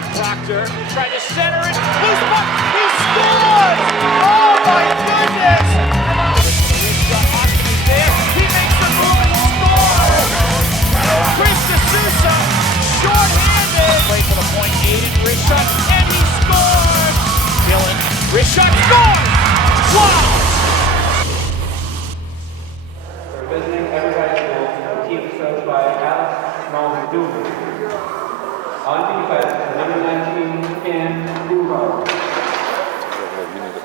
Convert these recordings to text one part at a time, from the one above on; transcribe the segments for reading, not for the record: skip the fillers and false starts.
Proctor tried to center it. Loose puck. He scores! Oh my goodness! Hockey is there. He makes the move and scores! Chris D'Souza, short-handed. Play for the point. Aiden Rishut, and he scores! Dylan Rishut scores! Wow! We're visiting Everett High School. The team is coached by Alex Vogel. On defense, number 19, Ken Vogel.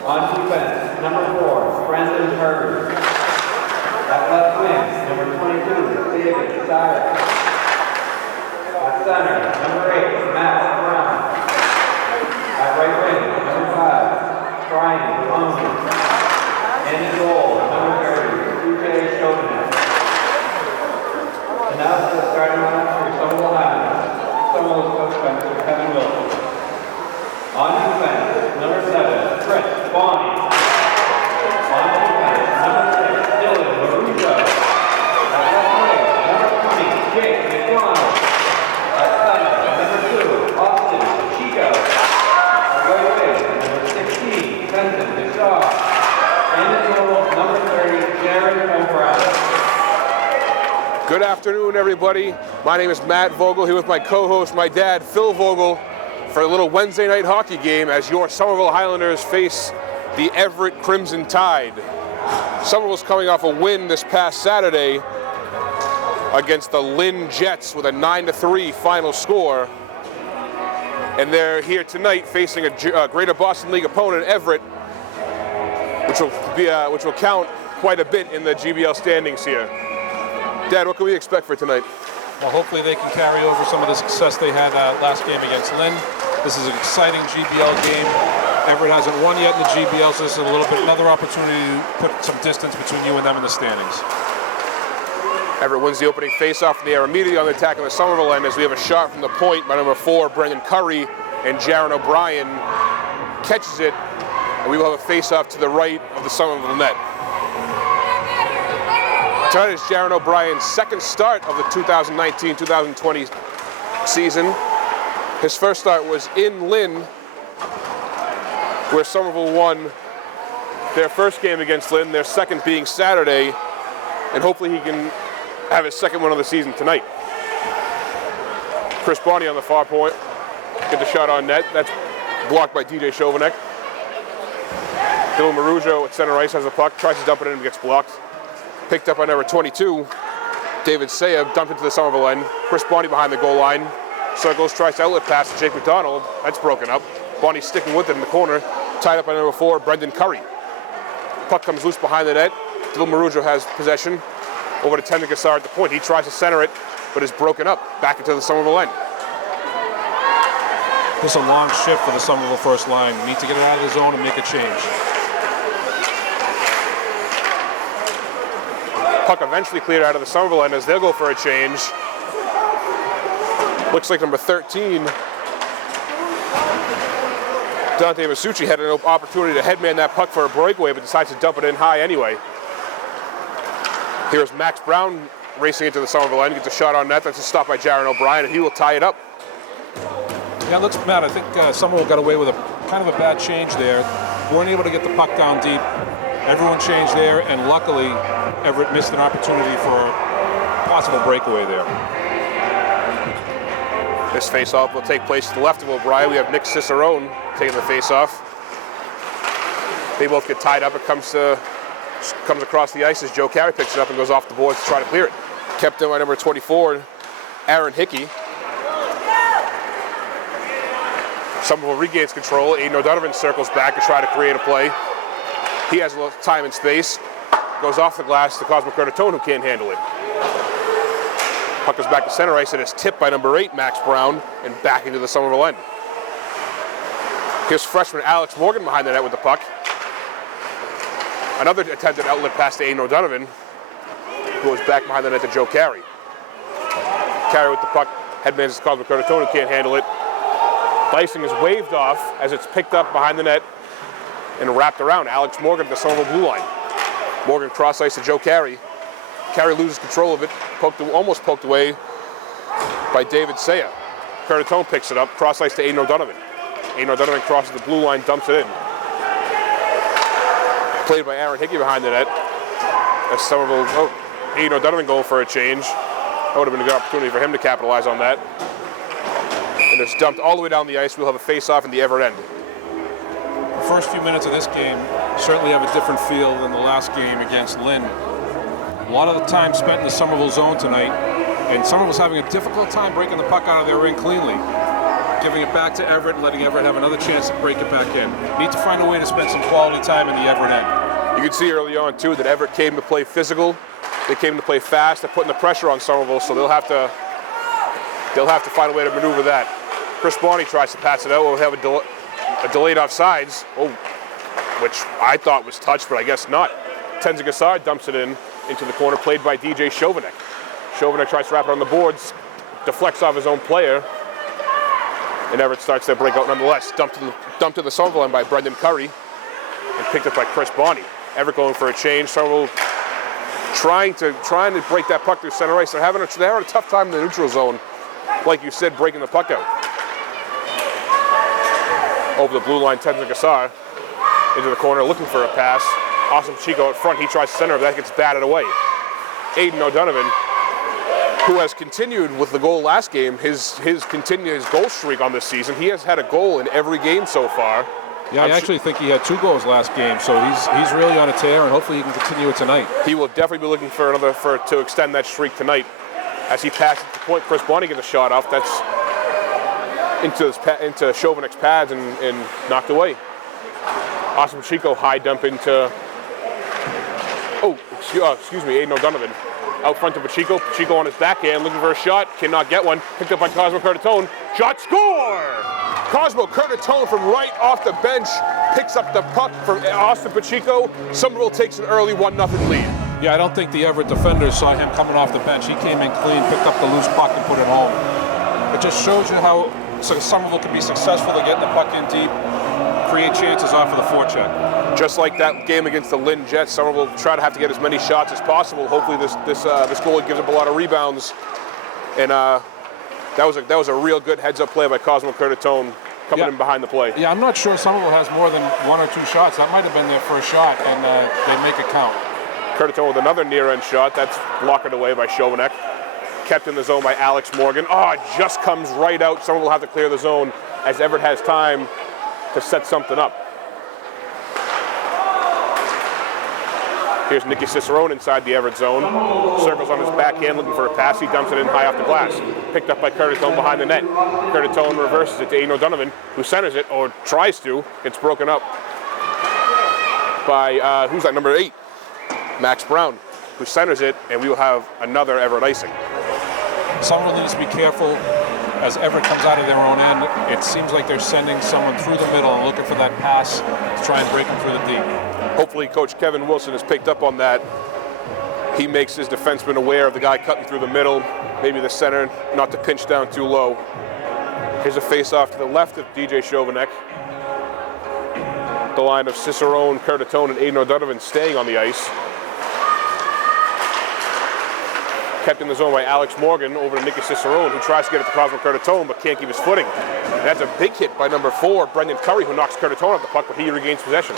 On defense, number 4, Brendan Curry. At left wing, number 22, David Sire. At center, number 8, Matt Brown. At right wing, number 5, Brian Lumsden. And in goal, number 30, TJ Chauvinet. And now for the starting lineup for Somerville Highlander. Somerville coached by Mr. Kevin Wilson. On defense, number 7, Chris Bonney. On defense, number 6, Dylan Marujo. At left wing, number 20, Jake McDonald. At center, number 2, Austin Chico. At right wing, number 16, Benson Deshaw. And in total, number 30, Jared O'Brien. Good afternoon, everybody. My name is Matt Vogel, here with my co-host, my dad, Phil Vogel, for a little Wednesday night hockey game as your Somerville Highlanders face the Everett Crimson Tide. Somerville's coming off a win this past Saturday against the Lynn Jets with a 9-3 final score. And they're here tonight facing a Greater Boston League opponent, Everett, which will count quite a bit in the GBL standings here. Dad, what can we expect for tonight? Well, hopefully they can carry over some of the success they had last game against Lynn. This is an exciting GBL game. Everett hasn't won yet in the GBL, so this is another opportunity to put some distance between you and them in the standings. Everett wins the opening face-off from the air immediately on the attack on the Somerville end as we have a shot from the point by number 4, Brendan Curry, and Jaron O'Brien catches it, and we will have a face-off to the right of the Somerville net. Tonight is Jaron O'Brien's second start of the 2019-2020 season. His first start was in Lynn, where Somerville won their first game against Lynn, their second being Saturday, and hopefully he can have his second win of the season tonight. Chris Bonney on the far point, get the shot on net. That's blocked by TJ Chauvinet. Dylan Marujo at center ice has a puck, tries to dump it in and gets blocked. Picked up by number 22, David Sayeb, dumped into the Somerville end. Chris Bonney behind the goal line. Circles, tries to outlet pass to Jake McDonald. That's broken up. Bonney sticking with it in the corner. Tied up by number 4, Brendan Curry. Puck comes loose behind the net. Dylan Marujo has possession. Over to Tendon Gassar at the point. He tries to center it, but is broken up. Back into the Somerville end. This is a long shift for the Somerville first line. Need to get it out of the zone and make a change. Puck eventually cleared out of the Somerville end as they'll go for a change. Looks like number 13, Dante Masucci, had an opportunity to headman that puck for a breakaway, but decides to dump it in high anyway. Here's Max Brown racing into the Somerville end, gets a shot on net. That's a stop by Jaron O'Brien, and he will tie it up. Yeah, looks Matt. I think Somerville got away with a kind of a bad change there. Weren't able to get the puck down deep. Everyone changed there, and luckily Everett missed an opportunity for a possible breakaway there. This face-off will take place to the left of O'Brien. We have Nick Cicerone taking the face-off. They both get tied up. It comes across the ice as Joe Carey picks it up and goes off the boards to try to clear it. Kept in by number 24, Aaron Hickey. Somerville regains control. Aiden O'Donovan circles back to try to create a play. He has a little time and space. Goes off the glass to Cosmo Curtatone, who can't handle it. Puck goes back to center ice and is tipped by number 8, Max Brown, and back into the Somerville end. Here's freshman Alex Morgan behind the net with the puck. Another attempted outlet pass to Aiden O'Donovan, who goes back behind the net to Joe Carey. Carey with the puck, headmans to Cosmo Curtatone, who can't handle it. Icing is waved off as it's picked up behind the net and wrapped around Alex Morgan at the Somerville blue line. Morgan cross ice to Joe Carey. Carey loses control of it, almost poked away by David Saya. Curtatone picks it up, cross ice to Aiden O'Donovan. Aiden O'Donovan crosses the blue line, dumps it in. Played by Aaron Hickey behind the net. As Somerville, Aiden O'Donovan going for a change. That would have been a good opportunity for him to capitalize on that. And it's dumped all the way down the ice. We'll have a face-off in the Everett end. The first few minutes of this game certainly have a different feel than the last game against Lynn. A lot of the time spent in the Somerville zone tonight, and Somerville's having a difficult time breaking the puck out of their ring cleanly. Giving it back to Everett and letting Everett have another chance to break it back in. Need to find a way to spend some quality time in the Everett end. You can see early on, too, that Everett came to play physical. They came to play fast. They're putting the pressure on Somerville, so they'll have to find a way to maneuver that. Chris Bonney tries to pass it out. We'll have a delayed offsides, which I thought was touched, but I guess not. Tenza Gassard dumps it into the corner, played by DJ Chauvinek. Chauvinek tries to wrap it on the boards, deflects off his own player, and Everett starts their breakout nonetheless. Dumped to the Somerville end by Brendan Curry, and picked up by Chris Bonney. Everett going for a change. Somerville trying to break that puck through center ice. They're having a tough time in the neutral zone, like you said, breaking the puck out. Over the blue line, Tenza Gassard into the corner, looking for a pass. Austin Pacheco out front. He tries to center, but that gets batted away. Aiden O'Donovan, who has continued with the goal last game, his goal streak on this season. He has had a goal in every game so far. Yeah, I actually think he had 2 goals last game, so he's really on a tear, and hopefully he can continue it tonight. He will definitely be looking for to extend that streak tonight. As he passes the point, Chris Bonney gets a shot off. That's into Chauvinek's pads and knocked away. Austin Pacheco high dump into, Aiden O'Donovan. Out front to Pacheco. Pacheco on his backhand, looking for a shot. Cannot get one. Picked up by Cosmo Curtatone. Shot, score! Cosmo Curtatone from right off the bench picks up the puck from Austin Pacheco. Somerville takes an early 1-0 lead. Yeah, I don't think the Everett defenders saw him coming off the bench. He came in clean, picked up the loose puck and put it home. It just shows you how Somerville can be successful to get the puck in deep, create chances off of the forecheck. Just like that game against the Lynn Jets, Somerville try to have to get as many shots as possible. Hopefully this goalie gives up a lot of rebounds. And that was a real good heads-up play by Cosmo Curtatone coming in behind the play. Yeah, I'm not sure Somerville has more than 1 or 2 shots. That might have been their first shot, and they make it count. Curtatone with another near-end shot. That's blocked away by Chauvinek. Kept in the zone by Alex Morgan. It just comes right out. Somerville will have to clear the zone as Everett has time to set something up. Here's Nicky Cicerone inside the Everett zone. Circles on his backhand, looking for a pass. He dumps it in high off the glass. Picked up by Curtatone behind the net. Curtatone reverses it to Aiden O'Donovan, who centers it, or tries to. It's broken up by, who's that, number 8? Max Brown, who centers it, and we will have another Everett icing. Somerville needs to be careful as Everett comes out of their own end. It seems like they're sending someone through the middle and looking for that pass to try and break them through the deep. Hopefully Coach Kevin Wilson has picked up on that. He makes his defenseman aware of the guy cutting through the middle, maybe the center, not to pinch down too low. Here's a face-off to the left of DJ Chauvinek. The line of Cicerone, Curtatone, and Aiden O'Donovan staying on the ice. Kept in the zone by Alex Morgan over to Nicky Cicerone, who tries to get it to Cosmo Curtatone but can't keep his footing. And that's a big hit by number 4, Brendan Curry, who knocks Curtatone off the puck, but he regains possession.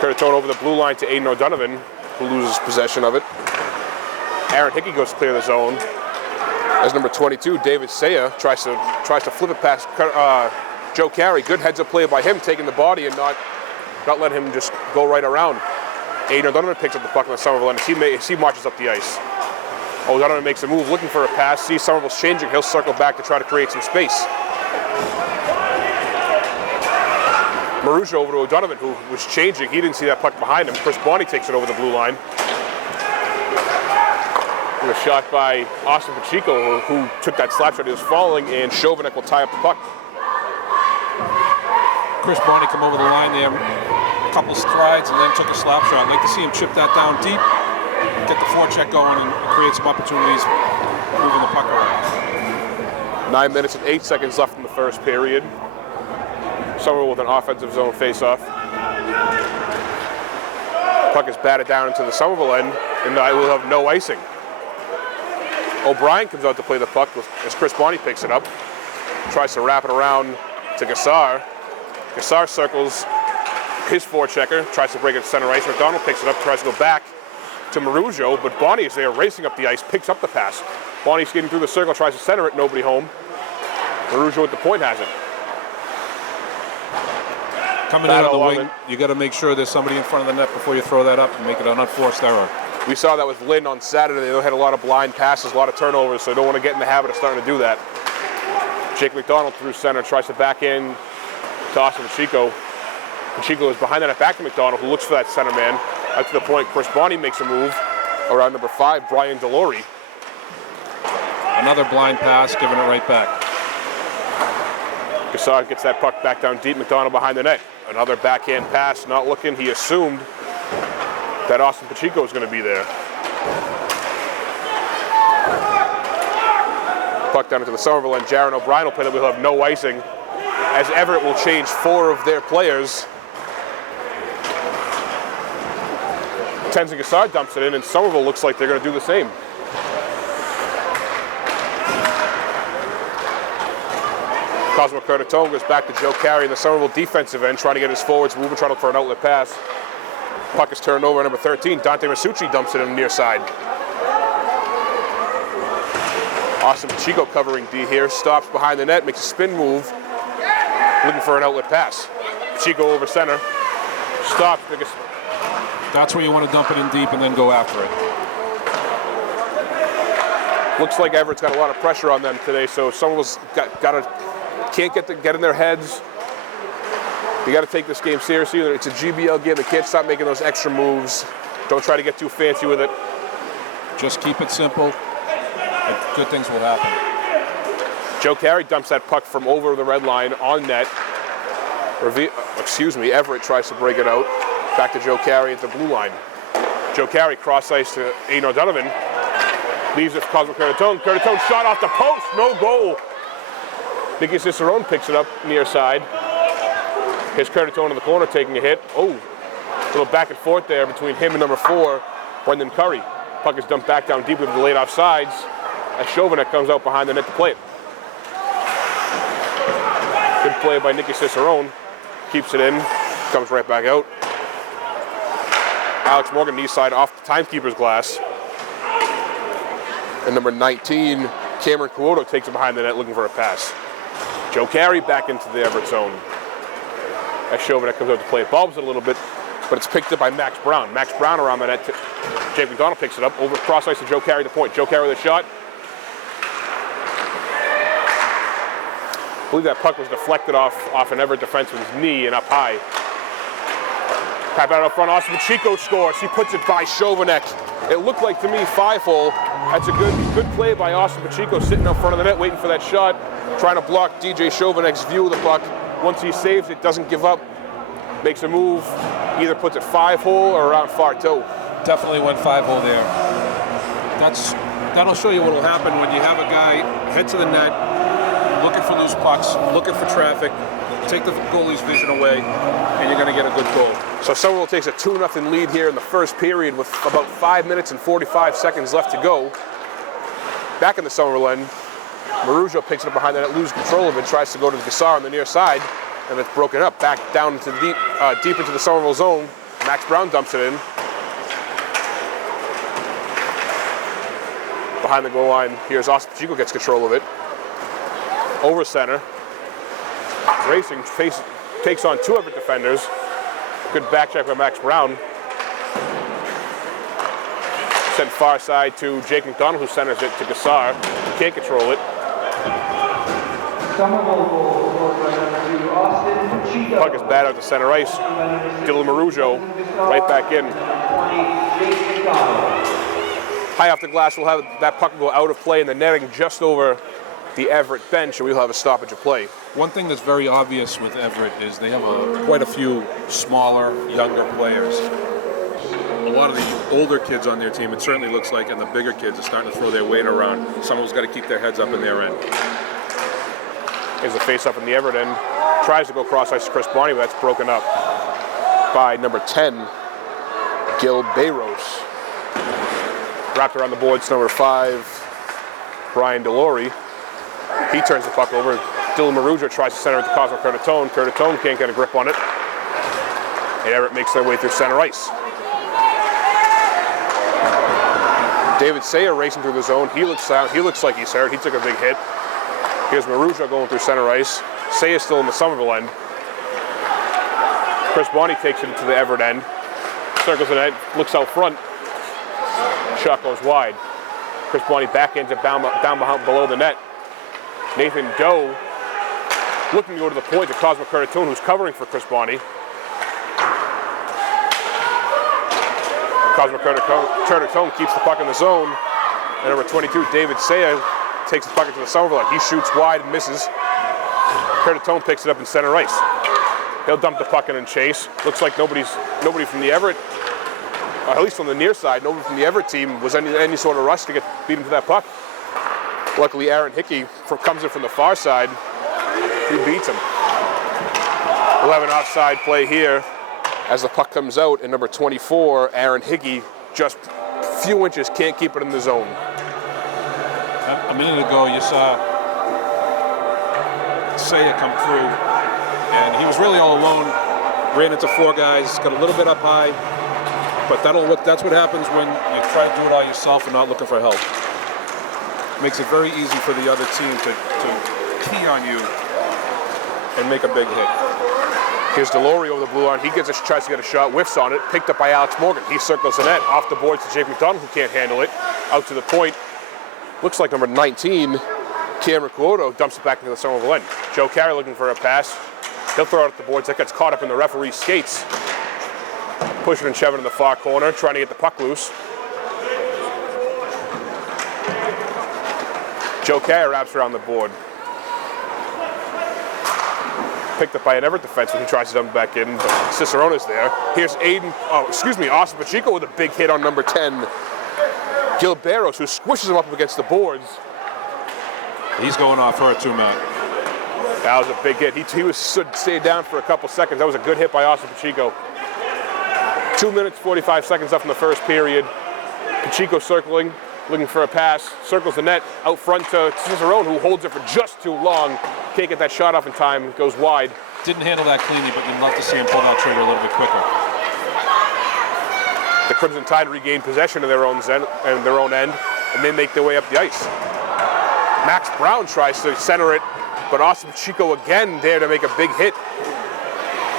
Curtatone over the blue line to Aiden O'Donovan, who loses possession of it. Aaron Hickey goes to clear the zone. As number 22, David Saya tries to flip it past Joe Carey. Good heads-up play by him, taking the body and not letting him just go right around. Aiden O'Donovan picks up the puck on the Somerville end as he marches up the ice. O'Donovan makes a move, looking for a pass. Sees Somerville's changing. He'll circle back to try to create some space. Maruja over to O'Donovan, who was changing. He didn't see that puck behind him. Chris Bonney takes it over the blue line. A shot by Austin Pacheco, who took that slap shot. He was falling, and Chauvinek will tie up the puck. Chris Bonney come over the line there, a couple strides, and then took a slap shot. I'd like to see him chip that down deep, get the forecheck going, and create some opportunities moving the puck around. 9 minutes and 8 seconds left in the first period. Somerville with an offensive zone face-off. Puck is batted down into the Somerville end, and I will have no icing. O'Brien comes out to play the puck as Chris Bonney picks it up. Tries to wrap it around to Gassar. Gassar circles his forechecker, tries to break it to center ice. McDonald picks it up, tries to go back to Marujo, but Bonney is there racing up the ice, picks up the pass. Bonney skating through the circle, tries to center it, nobody home. Marujo at the point has it. Coming out of the wing, you got to make sure there's somebody in front of the net before you throw that up and make it an unforced error. We saw that with Lynn on Saturday. They had a lot of blind passes, a lot of turnovers, so they don't want to get in the habit of starting to do that. Jake McDonald through center, tries to back in to Austin Pacheco. Pacheco is behind the net, back to McDonald, who looks for that center man. Up to the point, Chris Bonney makes a move around number 5, Brian Delory. Another blind pass, giving it right back. Gassard gets that puck back down deep, McDonald behind the net. Another backhand pass, not looking. He assumed that Austin Pacheco was going to be there. Puck down into the Somerville, and Jaron O'Brien will play that. We'll have no icing, as Everett will change 4 of their players. Tenzin Gassard dumps it in, and Somerville looks like they're going to do the same. Cosmo Curtatone goes back to Joe Carey in the Somerville defensive end, trying to get his forwards moving, trying to look for an outlet pass. Puck is turned over, number 13, Dante Masucci dumps it in the near side. Austin Pacheco covering D here, stops behind the net, makes a spin move, looking for an outlet pass. Pacheco over center, stops. That's where you want to dump it in deep and then go after it. Looks like Everett's got a lot of pressure on them today, so someone's can't get in their heads. You got to take this game seriously. It's a GBL game. They can't stop making those extra moves. Don't try to get too fancy with it. Just keep it simple, and good things will happen. Joe Carey dumps that puck from over the red line on net. Everett tries to break it out. Back to Joe Carey at the blue line. Joe Carey cross ice to Aiden O'Donovan. Leaves it for Cosmo Curtatone. Curtatone shot off the post, no goal. Nicky Cicerone picks it up near side. Here's Curtatone in the corner taking a hit. Oh, a little back and forth there between him and number 4, Brendan Curry. Puck is dumped back down deep with the late offsides as Chauvinet comes out behind the net to play it. Good play by Nicky Cicerone. Keeps it in, comes right back out. Alex Morgan knee side off the timekeeper's glass. And number 19, Cameron Cuoto takes it behind the net looking for a pass. Joe Carey back into the Everett zone. As Chauvinet comes out to play it, bobs it a little bit, but it's picked up by Max Brown. Max Brown around the net. Jake McDonald picks it up over cross ice to Joe Carey the point. Joe Carey the shot. I believe that puck was deflected off an Everett defenseman's knee and up high. Tap out up front. Austin Pacheco scores. He puts it by Chauvinet. It looked like to me 5-hole. That's a good play by Austin Pacheco sitting up front of the net waiting for that shot, trying to block DJ Chauvinet's view of the puck. Once he saves it, doesn't give up, makes a move, either puts it 5-hole or around far toe. Definitely went 5-hole there. That'll show you what will happen when you have a guy head to the net, looking for loose pucks, looking for traffic, take the goalie's vision away, and you're going to get a good goal. So Somerville takes a 2-0 lead here in the first period with about 5 minutes and 45 seconds left to go. Back in the Somerville end, Marujo picks it up behind the net, loses control of it, tries to go to Gassar on the near side, and it's broken up. Back down into deep into the Somerville zone. Max Brown dumps it in. Behind the goal line, here's Austin Pacheco gets control of it. Over center. Racing, takes on 2 Everett defenders. Good back check by Max Brown. Sent far side to Jake McDonald, who centers it to Gassar. Can't control it. Puck is bad out to center ice. Dylan Marujo right back in. High off the glass, we'll have that puck go out of play in the netting just over the Everett bench, and we'll have a stoppage of play. One thing that's very obvious with Everett is they have quite a few smaller, younger players. A lot of the older kids on their team, it certainly looks like, and the bigger kids are starting to throw their weight around. Someone's got to keep their heads up in their end. Here's the face-up in the Everett end. Tries to go cross-ice to Chris Bonney, but that's broken up by number 10, Gil Bayros. Wrapped around the boards, number 5, Brian Delory. He turns the puck over. Dylan Maruja tries to center it to Cosmo Curtatone. Curtatone can't get a grip on it. And Everett makes their way through center ice. David Sayer racing through the zone. He looks like he's hurt. He took a big hit. Here's Maruja going through center ice. Sayer still in the Somerville end. Chris Bonney takes it to the Everett end. Circles the net, looks out front. Shot goes wide. Chris Bonney backhands it down behind, below the net. Nathan Doe looking to go to the point to Cosmo Curtatone, who's covering for Chris Bonney. Cosmo Curtatone keeps the puck in the zone. And number 22, David Sayer, takes the puck into the Somerville. He shoots wide and misses. Curtatone picks it up in center ice. He'll dump the puck in and chase. Looks like nobody from the Everett, or at least on the near side, nobody from the Everett team was any sort of rush to beat him to that puck. Luckily, Aaron Hickey comes in from the far side. He beats him. 11 offside play here as the puck comes out, and number 24, Aaron Hickey, just a few inches, can't keep it in the zone. A minute ago, you saw Sayer come through, and he was really all alone. Ran into 4 guys, got a little bit up high, but that's what happens when you try to do it all yourself and not looking for help. Makes it very easy for the other team to key on you and make a big hit. Here's Delory over the blue line. He tries to get a shot, whiffs on it, picked up by Alex Morgan. He circles the net, off the boards to Jake McDonald, who can't handle it. Out to the point. Looks like number 19, Cameron Cuoto, dumps it back into the Somerville end. Joe Carey looking for a pass. He'll throw it at the boards. That gets caught up in the referee's skates. Pushing and shoving in the far corner, trying to get the puck loose. Joe Carey wraps around the board. Picked up by an Everett defenseman who tries to dump back in, but Cicerone's there. Here's Austin Pacheco with a big hit on number 10, Gil Bayros, who squishes him up against the boards. He's going off hurt too, Matt. That was a big hit. He stayed down for a couple seconds. That was a good hit by Austin Pacheco. 2 minutes, 45 seconds left in the first period. Pacheco circling, looking for a pass, circles the net, out front to Cicerone, who holds it for just too long. Can't get that shot off in time, goes wide. Didn't handle that cleanly, but you'd love to see him pull that trigger a little bit quicker. The Crimson Tide regain possession of their own end, and they make their way up the ice. Max Brown tries to center it, but Austin Pacheco again there to make a big hit.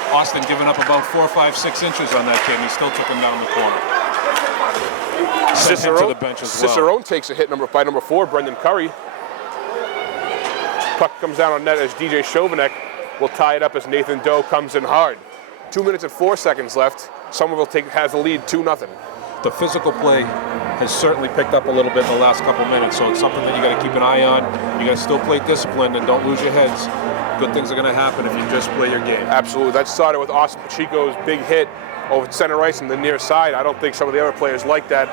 Austin giving up about 4, 5, 6 inches on that kid, and he still took him down the corner. Sent him to the bench as well. Cicerone takes a hit by number 4, Brendan Curry. Puck comes down on net as DJ Chauvinek will tie it up as Nathan Doe comes in hard. 2 minutes and 4 seconds left. Somerville has the lead 2-0. The physical play has certainly picked up a little bit in the last couple minutes, so it's something that you got to keep an eye on. You got to still play disciplined and don't lose your heads. Good things are going to happen if you just play your game. Absolutely. That started with Austin Pacheco's big hit over center ice on the near side. I don't think some of the other players like that.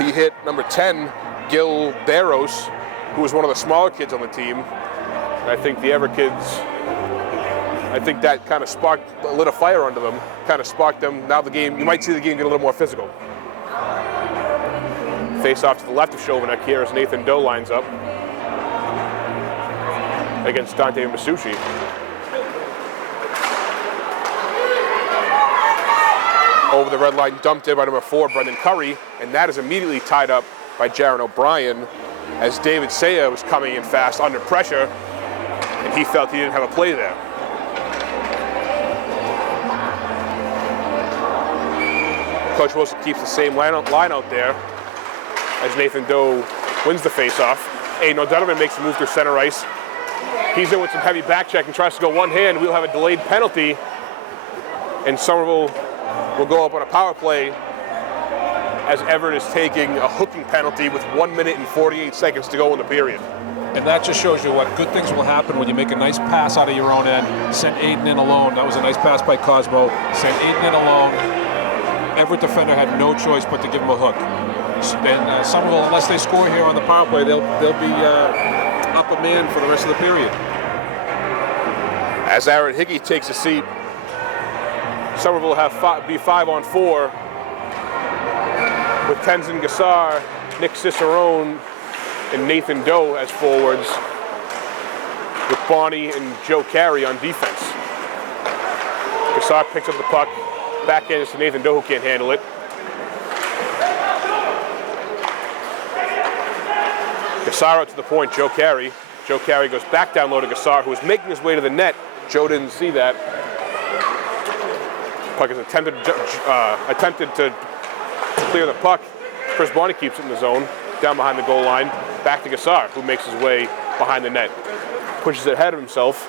He hit number 10, Gil Bayros, who was one of the smaller kids on the team. And I think the Everett kids, that kind of lit a fire under them, kind of sparked them. Now the game, you might see the game get a little more physical. Face off to the left of Chauvinek here as Nathan Doe lines up against Dante Masucci. Over the red line, dumped in by number 4, Brendan Curry, and that is immediately tied up by Jaron O'Brien as David Sayer was coming in fast under pressure, and he felt he didn't have a play there. Coach Wilson keeps the same line out there as Nathan Doe wins the faceoff. Aiden O'Donovan makes a move through center ice. He's in with some heavy back check and tries to go one hand. We'll have a delayed penalty, and Somerville will go up on a power play as Everett is taking a hooking penalty with 1 minute and 48 seconds to go in the period. And that just shows you what good things will happen when you make a nice pass out of your own end. Send Aiden in alone. That was a nice pass by Cosmo. Send Aiden in alone. Everett defender had no choice but to give him a hook. And Somerville, unless they score here on the power play, they'll be up a man for the rest of the period. As Aaron Hickey takes a seat, Somerville will be 5-on-4 with Tenzin Gassar, Nick Cicerone, and Nathan Doe as forwards, with Bonnie and Joe Carey on defense. Gassar picks up the puck, backhands to Nathan Doe, who can't handle it. Gassar out to the point, Joe Carey. Joe Carey goes back down low to Gassar, who was making his way to the net. Joe didn't see that. Puck is attempted to clear the puck. Chris Bonnie keeps it in the zone, down behind the goal line. Back to Gassar, who makes his way behind the net. Pushes it ahead of himself.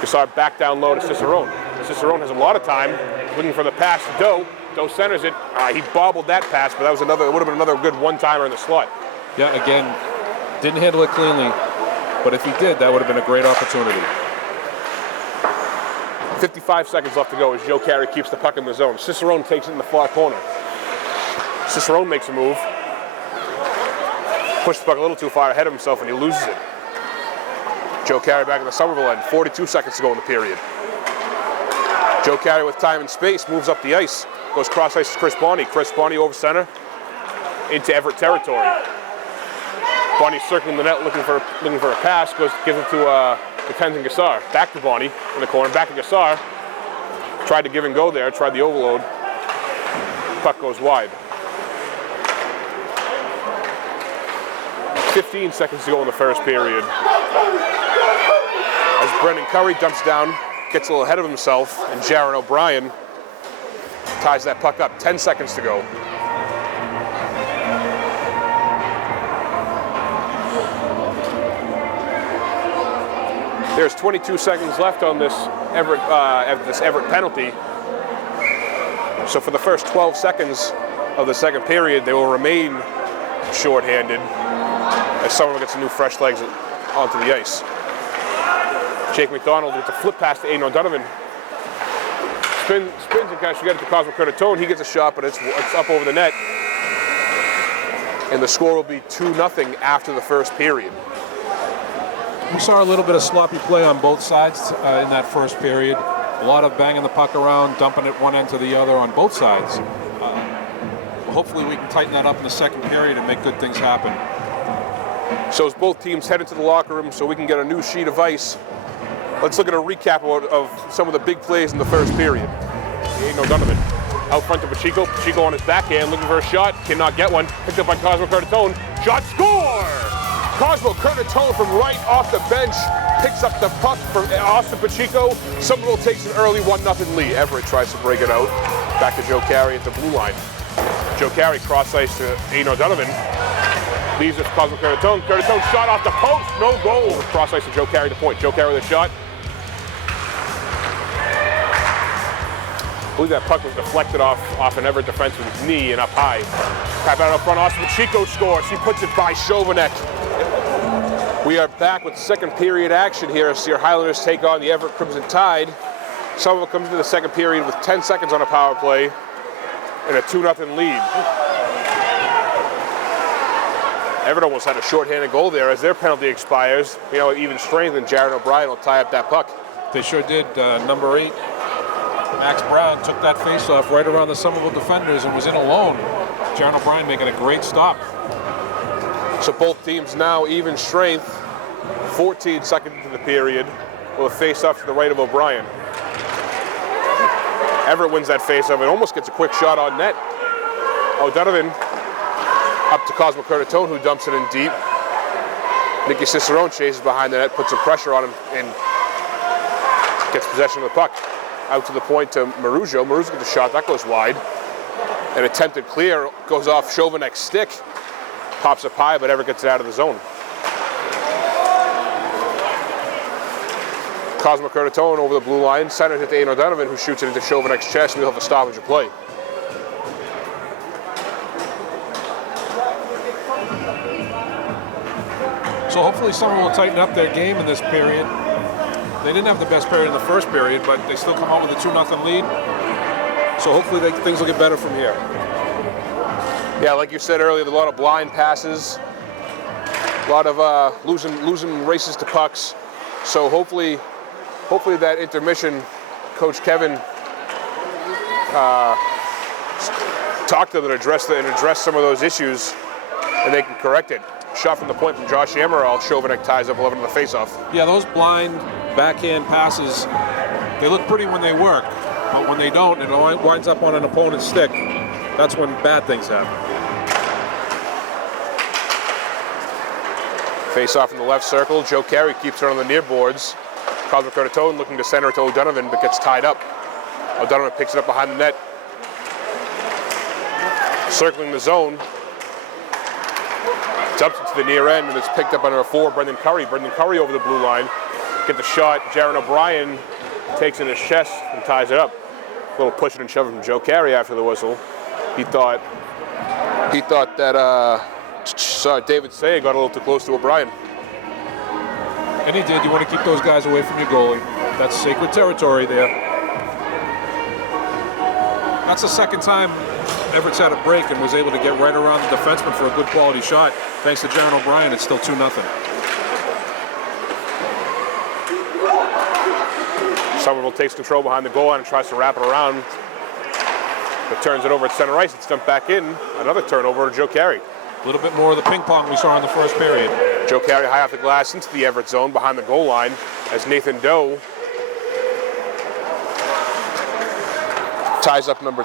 Gassar back down low to Cicerone. Cicerone has a lot of time, looking for the pass to Doe. Doe centers it. He bobbled that pass, but that was another. It would have been another good one-timer in the slot. Yeah, again, didn't handle it cleanly, but if he did, that would have been a great opportunity. 55 seconds left to go as Joe Carey keeps the puck in the zone. Cicerone takes it in the far corner. Cicerone makes a move. Pushes the puck a little too far ahead of himself, and he loses it. Joe Carey back in the Somerville end. 42 seconds to go in the period. Joe Carey with time and space moves up the ice. Goes cross ice to Chris Bonnie. Chris Bonnie over center into Everett territory. Bonnie circling the net, looking for a pass. Gives it to Tenzin Gassar. Back to Bonnie in the corner. Back to Gassar. Tried to give and go there. Tried the overload. Puck goes wide. 15 seconds to go in the first period. As Brendan Curry dumps down, gets a little ahead of himself, and Jaron O'Brien ties that puck up. 10 seconds to go. There's 22 seconds left on this Everett penalty. So for the first 12 seconds of the second period, they will remain shorthanded as Somerville gets some new fresh legs onto the ice. Jake McDonald with a flip pass to Aiden O'Donovan. Spins and kind of get it to Cosmo Curtatone. He gets a shot, but it's up over the net. And the score will be 2-0 after the first period. We saw a little bit of sloppy play on both sides in that first period. A lot of banging the puck around, dumping it one end to the other on both sides. Hopefully we can tighten that up in the second period and make good things happen. So as both teams head into the locker room so we can get a new sheet of ice, let's look at a recap of some of the big plays in the first period. Aiden O'Donovan out front to Pacheco. Pacheco on his backhand looking for a shot. Cannot get one. Picked up by Cosmo Curtatone. Shot, score! Cosmo Curtatone from right off the bench picks up the puck from Austin Pacheco. Somerville takes an early 1-0 lead. Everett tries to break it out. Back to Joe Carey at the blue line. Joe Carey cross ice to Aiden O'Donovan. Leaves it to Cosmo Curtatone. Curtatone shot off the post. No goal. Cross ice to Joe Carey to point. Joe Carey with a shot. I believe that puck was deflected off an Everett defenseman's knee and up high. Tap out up front. Austin Pacheco scores. He puts it by Chauvinek. We are back with second period action here as your Highlanders take on the Everett Crimson Tide. Somerville comes into the second period with 10 seconds on a power play and a 2-0 lead. Everett almost had a shorthanded goal there as their penalty expires. Even strength, and Jaron O'Brien will tie up that puck. They sure did. Number 8, Max Brown, took that faceoff right around the Somerville defenders and was in alone. Jaron O'Brien making a great stop. So both teams now even strength. 14 seconds into the period with a face-off to the right of O'Brien. Everett wins that face-off and almost gets a quick shot on net. O'Donovan up to Cosmo Curtatone, who dumps it in deep. Nicky Cicerone chases behind the net, puts some pressure on him, and gets possession of the puck. Out to the point to Marujo. Marujo gets a shot, that goes wide. An attempted clear goes off Chauvinek's stick. Pops up high, but Everett gets it out of the zone. Cosmo Curtatone over the blue line, centered it to Aiden O'Donovan, who shoots it into Chauvinek's chest. We'll have a stoppage of play. So hopefully someone will tighten up their game in this period. They didn't have the best period in the first period, but they still come out with a 2-0 lead. So hopefully things will get better from here. Yeah, like you said earlier, a lot of blind passes, a lot of losing races to pucks. So hopefully that intermission, Coach Kevin talk to them and address some of those issues, and they can correct it. Shot from the point from Josh Amaral. Chauvinek ties up 11 on the faceoff. Yeah, those blind backhand passes, they look pretty when they work, but when they don't, and it winds up on an opponent's stick, that's when bad things happen. Face-off in the left circle. Joe Carey keeps her on the near boards. Cosmo Curtatone looking to center it to O'Donovan, but gets tied up. O'Donovan picks it up behind the net. Circling the zone. Dumps it to the near end, and it's picked up by number 4, Brendan Curry. Brendan Curry over the blue line. Get the shot. Jaron O'Brien takes in his chest and ties it up. A little pushing and shoving from Joe Carey after the whistle. He thought that David Say got a little too close to O'Brien. And he did. You want to keep those guys away from your goalie. That's sacred territory there. That's the second time Everett's had a break and was able to get right around the defenseman for a good quality shot. Thanks to Jaron O'Brien, it's still 2-0. Somerville takes control behind the goal line and tries to wrap it around, but turns it over at center ice. It's dumped back in. Another turnover to Joe Carey. A little bit more of the ping pong we saw in the first period. Joe Carey high off the glass into the Everett zone behind the goal line as Nathan Doe ties up number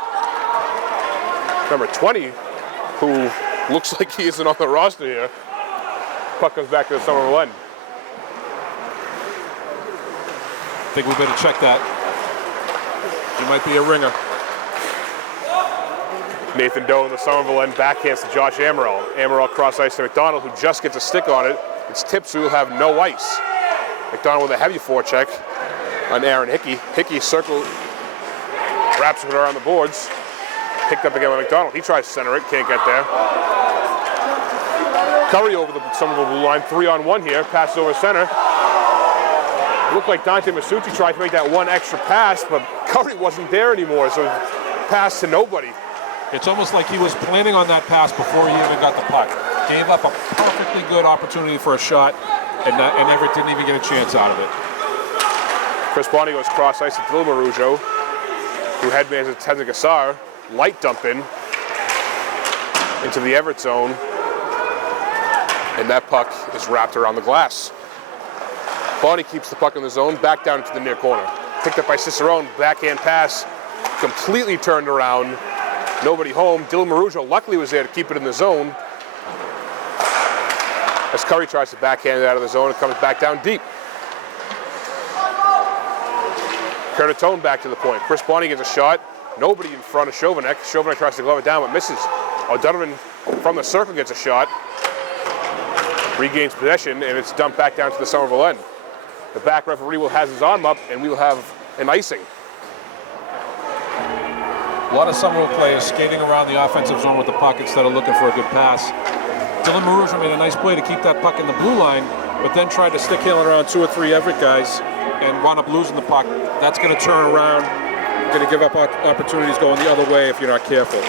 20, who looks like he isn't on the roster here. Puck comes back to the Somerville end. I think we better check that. He might be a ringer. Nathan Doe in the Somerville end backhands to Josh Amaral. Amaral cross ice to McDonald, who just gets a stick on it. It's tipped, so he'll have no ice. McDonald with a heavy forecheck on Aaron Hickey. Hickey circle, wraps it around the boards. Picked up again by McDonald. He tries to center it, can't get there. Curry over the Somerville blue line, 3-on-1 here. Passes over center. It looked like Dante Masucci tried to make that one extra pass, but Curry wasn't there anymore, so pass to nobody. It's almost like he was planning on that pass before he even got the puck. Gave up a perfectly good opportunity for a shot, and Everett didn't even get a chance out of it. Chris Bonnie goes cross ice to Dylan Marujo, who headmans at Tenzin Gassar. Light dump in into the Everett zone, and that puck is wrapped around the glass. Bonnie keeps the puck in the zone, back down into the near corner. Picked up by Cicerone, backhand pass, completely turned around. Nobody home. Dylan Marujo luckily was there to keep it in the zone. As Curry tries to backhand it out of the zone, it comes back down deep. Curtatone back to the point. Chris Bonnie gets a shot. Nobody in front of Chauvinek. Chauvinek tries to glove it down, but misses. O'Donovan from the circle gets a shot. Regains possession, and it's dumped back down to the Somerville end. The back referee will have his arm up, and we will have an icing. A lot of Somerville players skating around the offensive zone with the puck instead of looking for a good pass. Dylan Marujo made a nice play to keep that puck in the blue line, but then tried to stick handle around 2 or 3 Everett guys and wound up losing the puck. That's going to turn around, going to give up opportunities going the other way if you're not careful.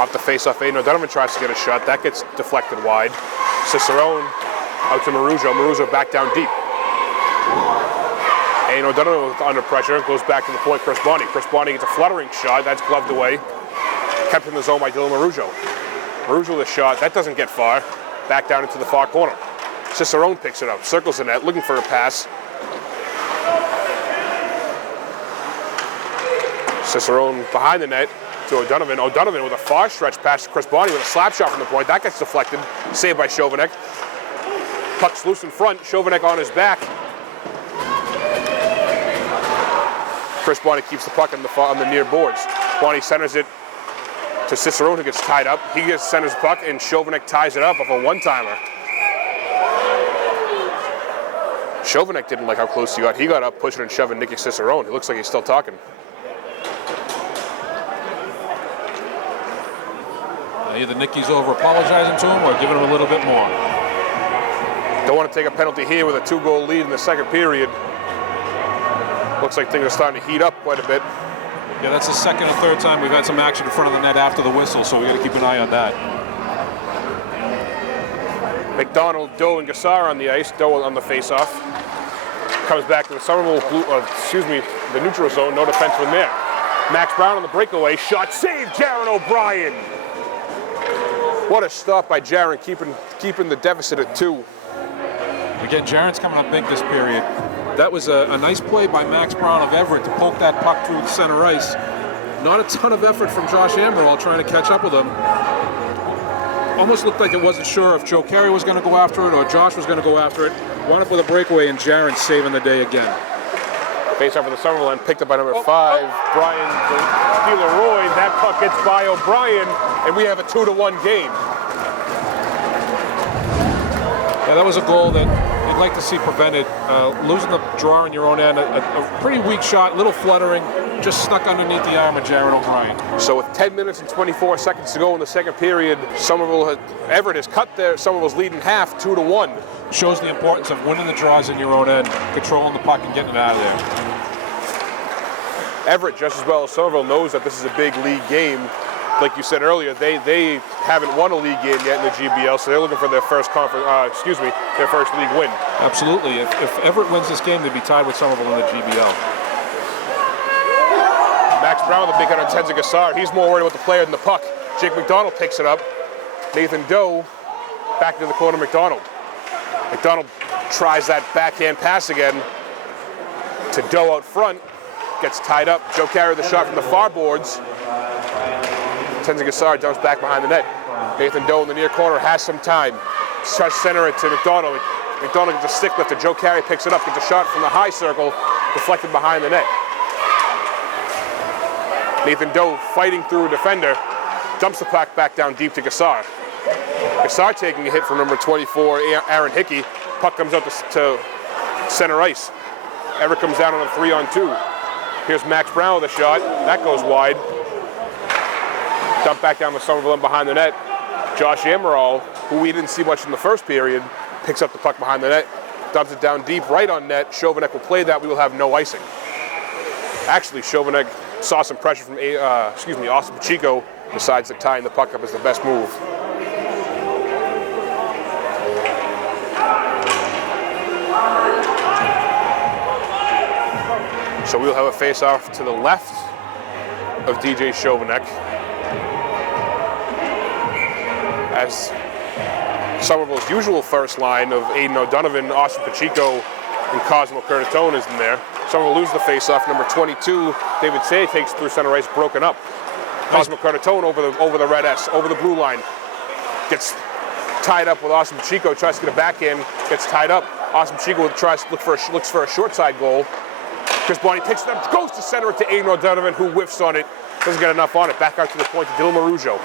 Off the face-off, Aiden O'Donovan tries to get a shot. That gets deflected wide. Cicerone out to Marujo. Marujo back down deep. Aiden O'Donovan under pressure, goes back to the point, Chris Bonnie. Chris Bonnie gets a fluttering shot. That's gloved away. Kept in the zone by Dylan Marujo. Marujo with a shot. That doesn't get far. Back down into the far corner. Cicerone picks it up, circles the net, looking for a pass. Cicerone behind the net to O'Donovan. O'Donovan with a far stretch pass to Chris Bonnie with a slap shot from the point. That gets deflected. Saved by Chauvinek. Puck's loose in front. Chauvinek on his back. Chris Bonnie keeps the puck on the near boards. Bonnie centers it to Cicerone, who gets tied up. He centers the puck, and Chauvinek ties it up off a one-timer. Chauvinek didn't like how close he got. He got up, pushing and shoving Nicky Cicerone. It looks like he's still talking. Either Nicky's over apologizing to him or giving him a little bit more. Don't want to take a penalty here with a 2-goal lead in the second period. Looks like things are starting to heat up quite a bit. Yeah, that's the second or third time we've had some action in front of the net after the whistle, so we got to keep an eye on that. McDonald, Doe, and Gassar on the ice. Doe on the face-off. Comes back to the Somerville, the neutral zone. No defenseman there. Max Brown on the breakaway. Shot saved, Jaron O'Brien. What a stop by Jaron, keeping the deficit at 2. Again, Jaron's coming up big this period. That was a nice play by Max Brown of Everett to poke that puck through the center ice. Not a ton of effort from Josh Amaral trying to catch up with him. Almost looked like it wasn't sure if Joe Carey was going to go after it or Josh was going to go after it. Wound up with a breakaway, and Jaron saving the day again. Face off of the Somerville end, picked up by number 5, Brian DeLeroy. That puck gets by O'Brien, and we have a 2-1 game. Yeah, that was a goal that you'd like to see prevented. Losing the draw in your own end, a pretty weak shot, little fluttering, just stuck underneath the arm of Jaron O'Brien. So with 10 minutes and 24 seconds to go in the second period, Everett has cut Somerville's lead in half, 2-1. Shows the importance of winning the draws in your own end, controlling the puck and getting it out of there. Everett, just as well as Somerville, knows that this is a big league game. Like you said earlier, they haven't won a league game yet in the GBL, so they're looking for their first their first league win. Absolutely. If Everett wins this game, they'd be tied with Somerville in the GBL. Max Brown with a big hit on Tenzin Gassard. He's more worried about the player than the puck. Jake McDonald picks it up. Nathan Doe back into the corner. McDonald tries that backhand pass again to Doe out front. Gets tied up. Joe Carey with the shot from the far boards. Tenzin Gassard dumps back behind the net. Nathan Doe in the near corner has some time. Tries to center it to McDonald. McDonald gets a stick lift. Joe Carey picks it up. Gets a shot from the high circle, deflected behind the net. Nathan Doe fighting through a defender. Dumps the puck back down deep to Gassard. Gassard taking a hit from number 24, Aaron Hickey. Puck comes out to center ice. Everett comes down on a 3-on-2. Here's Max Brown with a shot. That goes wide. Dump back down the Somerville end behind the net. Josh Amaral, who we didn't see much in the first period, picks up the puck behind the net, dumps it down deep right on net. Chauvinek will play that. We will have no icing. Actually, Chauvinek saw some pressure from Austin Pacheco, decides that tying the puck up is the best move. So we'll have a face-off to the left of DJ Chauvinek, as Somerville's usual first line of Aiden O'Donovan, Austin Pacheco, and Cosmo Curtatone is in there. Somerville loses the face-off. Number 22, David Say takes through center ice, broken up. Cosmo Curtatone over the red S, over the blue line. Gets tied up with Austin Pacheco, tries to get a backhand, gets tied up. Austin Pacheco looks for a short side goal. Chris Bonnie picks it up, goes to center it to Aiden O'Donovan, who whiffs on it. Doesn't get enough on it. Back out to the point to Dylan Marujo.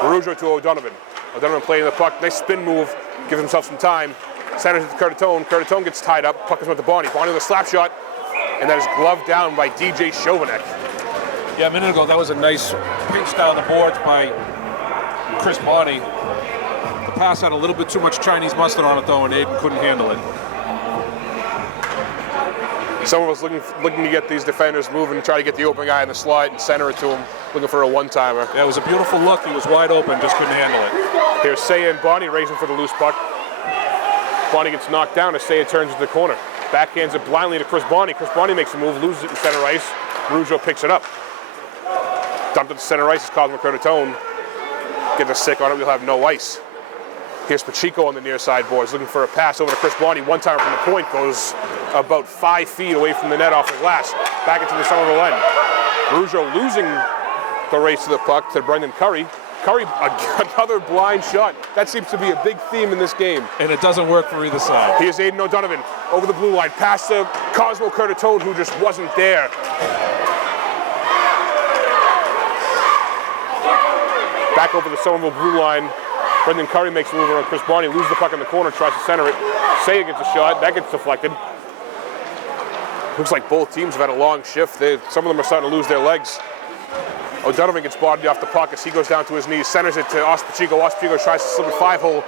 Marujo to O'Donovan. O'Donovan playing the puck. Nice spin move. Gives himself some time. Centers it to Curtatone. Curtatone gets tied up. Puck comes with to Bonnie. Bonnie with a slap shot. And that is gloved down by DJ Chauvinek. Yeah, a minute ago, that was a nice pinch down the boards by Chris Bonnie. The pass had a little bit too much Chinese mustard on it, though, and Aiden couldn't handle it. Someone was looking to get these defenders moving and try to get the open guy in the slot and center it to him, looking for a one-timer. Yeah, it was a beautiful look. He was wide open, just couldn't handle it. Here's Saya and Bonnie racing for the loose puck. Bonnie gets knocked down as Saya turns into the corner. Backhands it blindly to Chris Bonnie. Chris Bonnie makes a move, loses it in center ice. Marujo picks it up. Dumped it to center ice is Cosmo Curtatone. Gets a stick on it, we'll have no ice. Here's Pacheco on the near side boards, looking for a pass over to Chris Bonnie. One timer from the point, goes about 5 feet away from the net off the glass. Back into the Somerville end. Marujo losing the race to the puck to Brendan Curry. Curry, another blind shot. That seems to be a big theme in this game. And it doesn't work for either side. Here's Aiden O'Donovan over the blue line, past to Cosmo Curtatone, who just wasn't there. Back over the Somerville blue line. Brendan Curry makes a move on Chris Bonnie, loses the puck in the corner, tries to center it. Saya gets a shot, that gets deflected. Looks like both teams have had a long shift. Some of them are starting to lose their legs. O'Donovan gets bodied off the puck as he goes down to his knees, centers it to Austin Pacheco. Austin Pacheco tries to slip a 5-hole.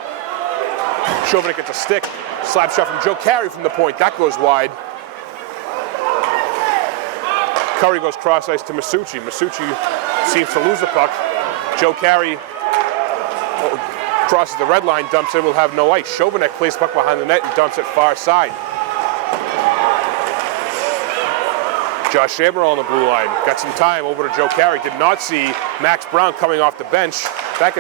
Chauvinek gets a stick. Slap shot from Joe Carey from the point. That goes wide. Curry goes cross ice to Masucci. Masucci seems to lose the puck. Joe Carey crosses the red line, dumps it, will have no ice. Chauvinek plays the puck behind the net and dumps it far side. Josh Amaral on the blue line. Got some time over to Joe Carey. Did not see Max Brown coming off the bench. That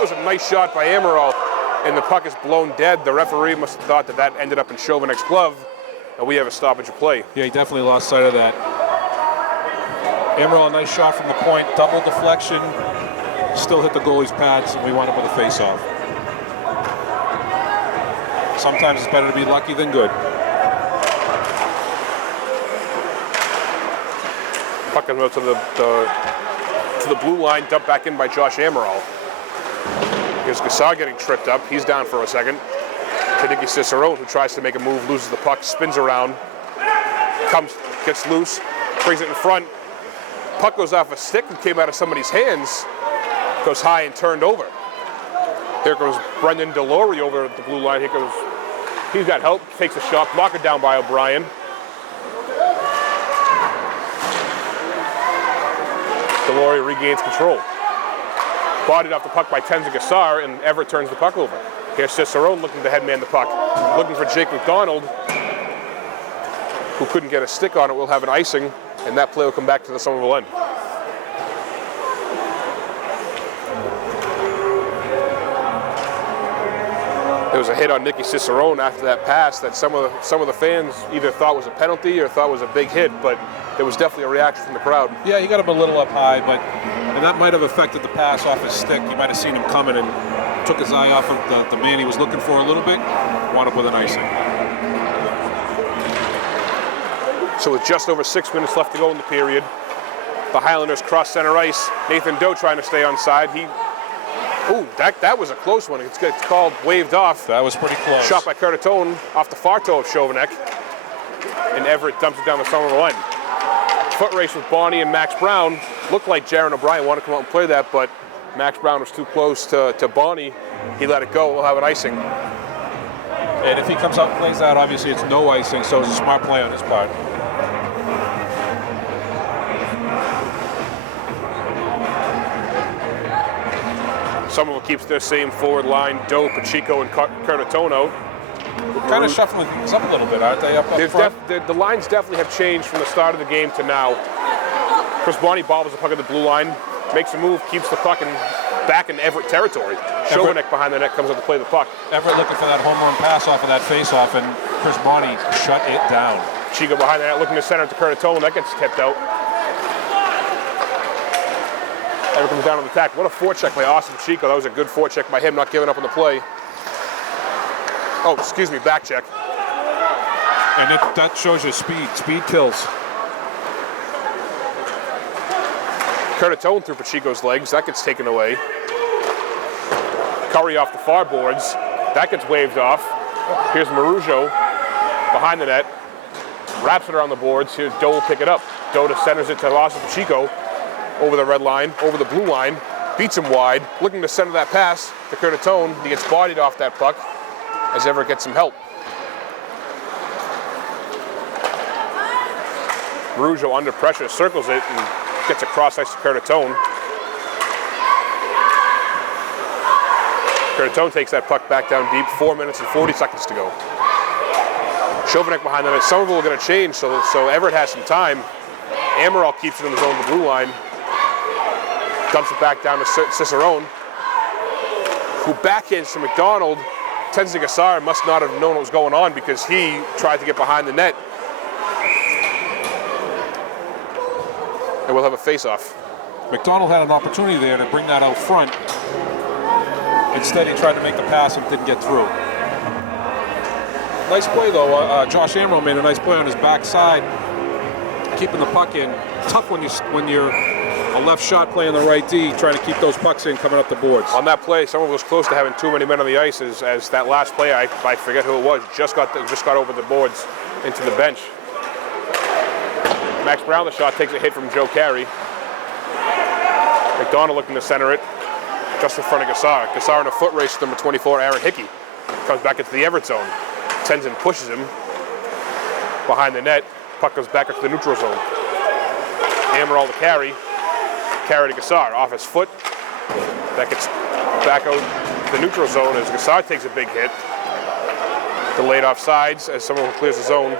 was a nice shot by Amaral, and the puck is blown dead. The referee must have thought that ended up in Chauvinek's glove, and we have a stoppage of play. Yeah, he definitely lost sight of that. Amaral, nice shot from the point, double deflection, still hit the goalie's pads, and we wound up with a face-off. Sometimes it's better to be lucky than good. Puck comes out to the blue line, dumped back in by Josh Amaral. Here's Gassar getting tripped up. He's down for a second. Nicky Cicerone, who tries to make a move, loses the puck, spins around, gets loose, brings it in front. Puck goes off a stick and came out of somebody's hands, goes high and turned over. Here goes Brendan Delory over at the blue line. He's got help, takes a shot, blocked down by O'Brien. Delory regains control. Bodied off the puck by Tenza Gassar, and Everett turns the puck over. Here's Cicerone looking to headman the puck. Looking for Jake McDonald, who couldn't get a stick on it. We'll have an icing, and that play will come back to the Somerville end. There was a hit on Nicky Cicerone after that pass that some of the fans either thought was a penalty or thought was a big hit, but there was definitely a reaction from the crowd. Yeah, he got him a little up high, and that might have affected the pass off his stick. You might have seen him coming and took his eye off of the man he was looking for a little bit, wound up with an icing. So with just over 6 minutes left to go in the period, the Highlanders cross center ice. Nathan Doe trying to stay on side. That was a close one. It's called waved off. That was pretty close. Shot by Curtatone off the far toe of Chauvinek. And Everett dumps it down the Somerville end. Foot race with Bonnie and Max Brown. Looked like Jaron O'Brien wanted to come out and play that, but Max Brown was too close to Bonnie. He let it go. We'll have an icing. And if he comes out and plays that, obviously it's no icing, so it's a smart play on his part. Somerville keeps their same forward line. Doe, Pacheco, and Curtatone out. Kind of shuffling things up a little bit, aren't they, up front? The lines definitely have changed from the start of the game to now. Chris Bonnie bobbles the puck at the blue line, makes a move, keeps the puck back in Everett territory. Chauvinek behind the net comes up to play the puck. Everett looking for that home run pass off of that face-off, and Chris Bonnie shut it down. Chico behind the net looking to center to Curtatone. That gets tipped out. Everett comes down on the attack. What a forecheck by Austin Chico. That was a good forecheck by him, not giving up on the play. Oh, excuse me, back check. And that shows you speed. Speed kills. Curtatone through Pacheco's legs. That gets taken away. Curry off the far boards. That gets waved off. Here's Marujo behind the net. Wraps it around the boards. Here's Doe will pick it up. Doe centers it to Austin Pacheco. Over the red line, over the blue line. Beats him wide. Looking to center that pass to Curtatone. He gets bodied off that puck as Everett gets some help. Marujo under pressure circles it and gets a cross ice to Curtatone. Curtatone takes that puck back down deep. 4 minutes and 40 seconds to go. Chauvinek behind the net. Somerville are going to change, so Everett has some time. Amaral keeps it in the zone of the blue line. Dumps it back down to Cicerone, who backhands to McDonald. Tenza Gassar must not have known what was going on because he tried to get behind the net. And we'll have a face-off. McDonald had an opportunity there to bring that out front. Instead, he tried to make the pass and didn't get through. Nice play, though. Josh Amaral made a nice play on his backside, keeping the puck in. Tough when you're a left shot play on the right D, trying to keep those pucks in coming up the boards. On that play, someone was close to having too many men on the ice as that last play, I forget who it was, just got over the boards into the bench. Max Brown, the shot, takes a hit from Joe Carey. McDonald looking to center it just in front of Gassar. Gassar in a foot race with number 24, Aaron Hickey. Comes back into the Everett zone. Tenzin pushes him behind the net. Puck goes back into the neutral zone. Amaral to Carey. Carey to Gassar, off his foot. That gets back out to the neutral zone as Gassar takes a big hit. Delayed off sides as someone clears the zone.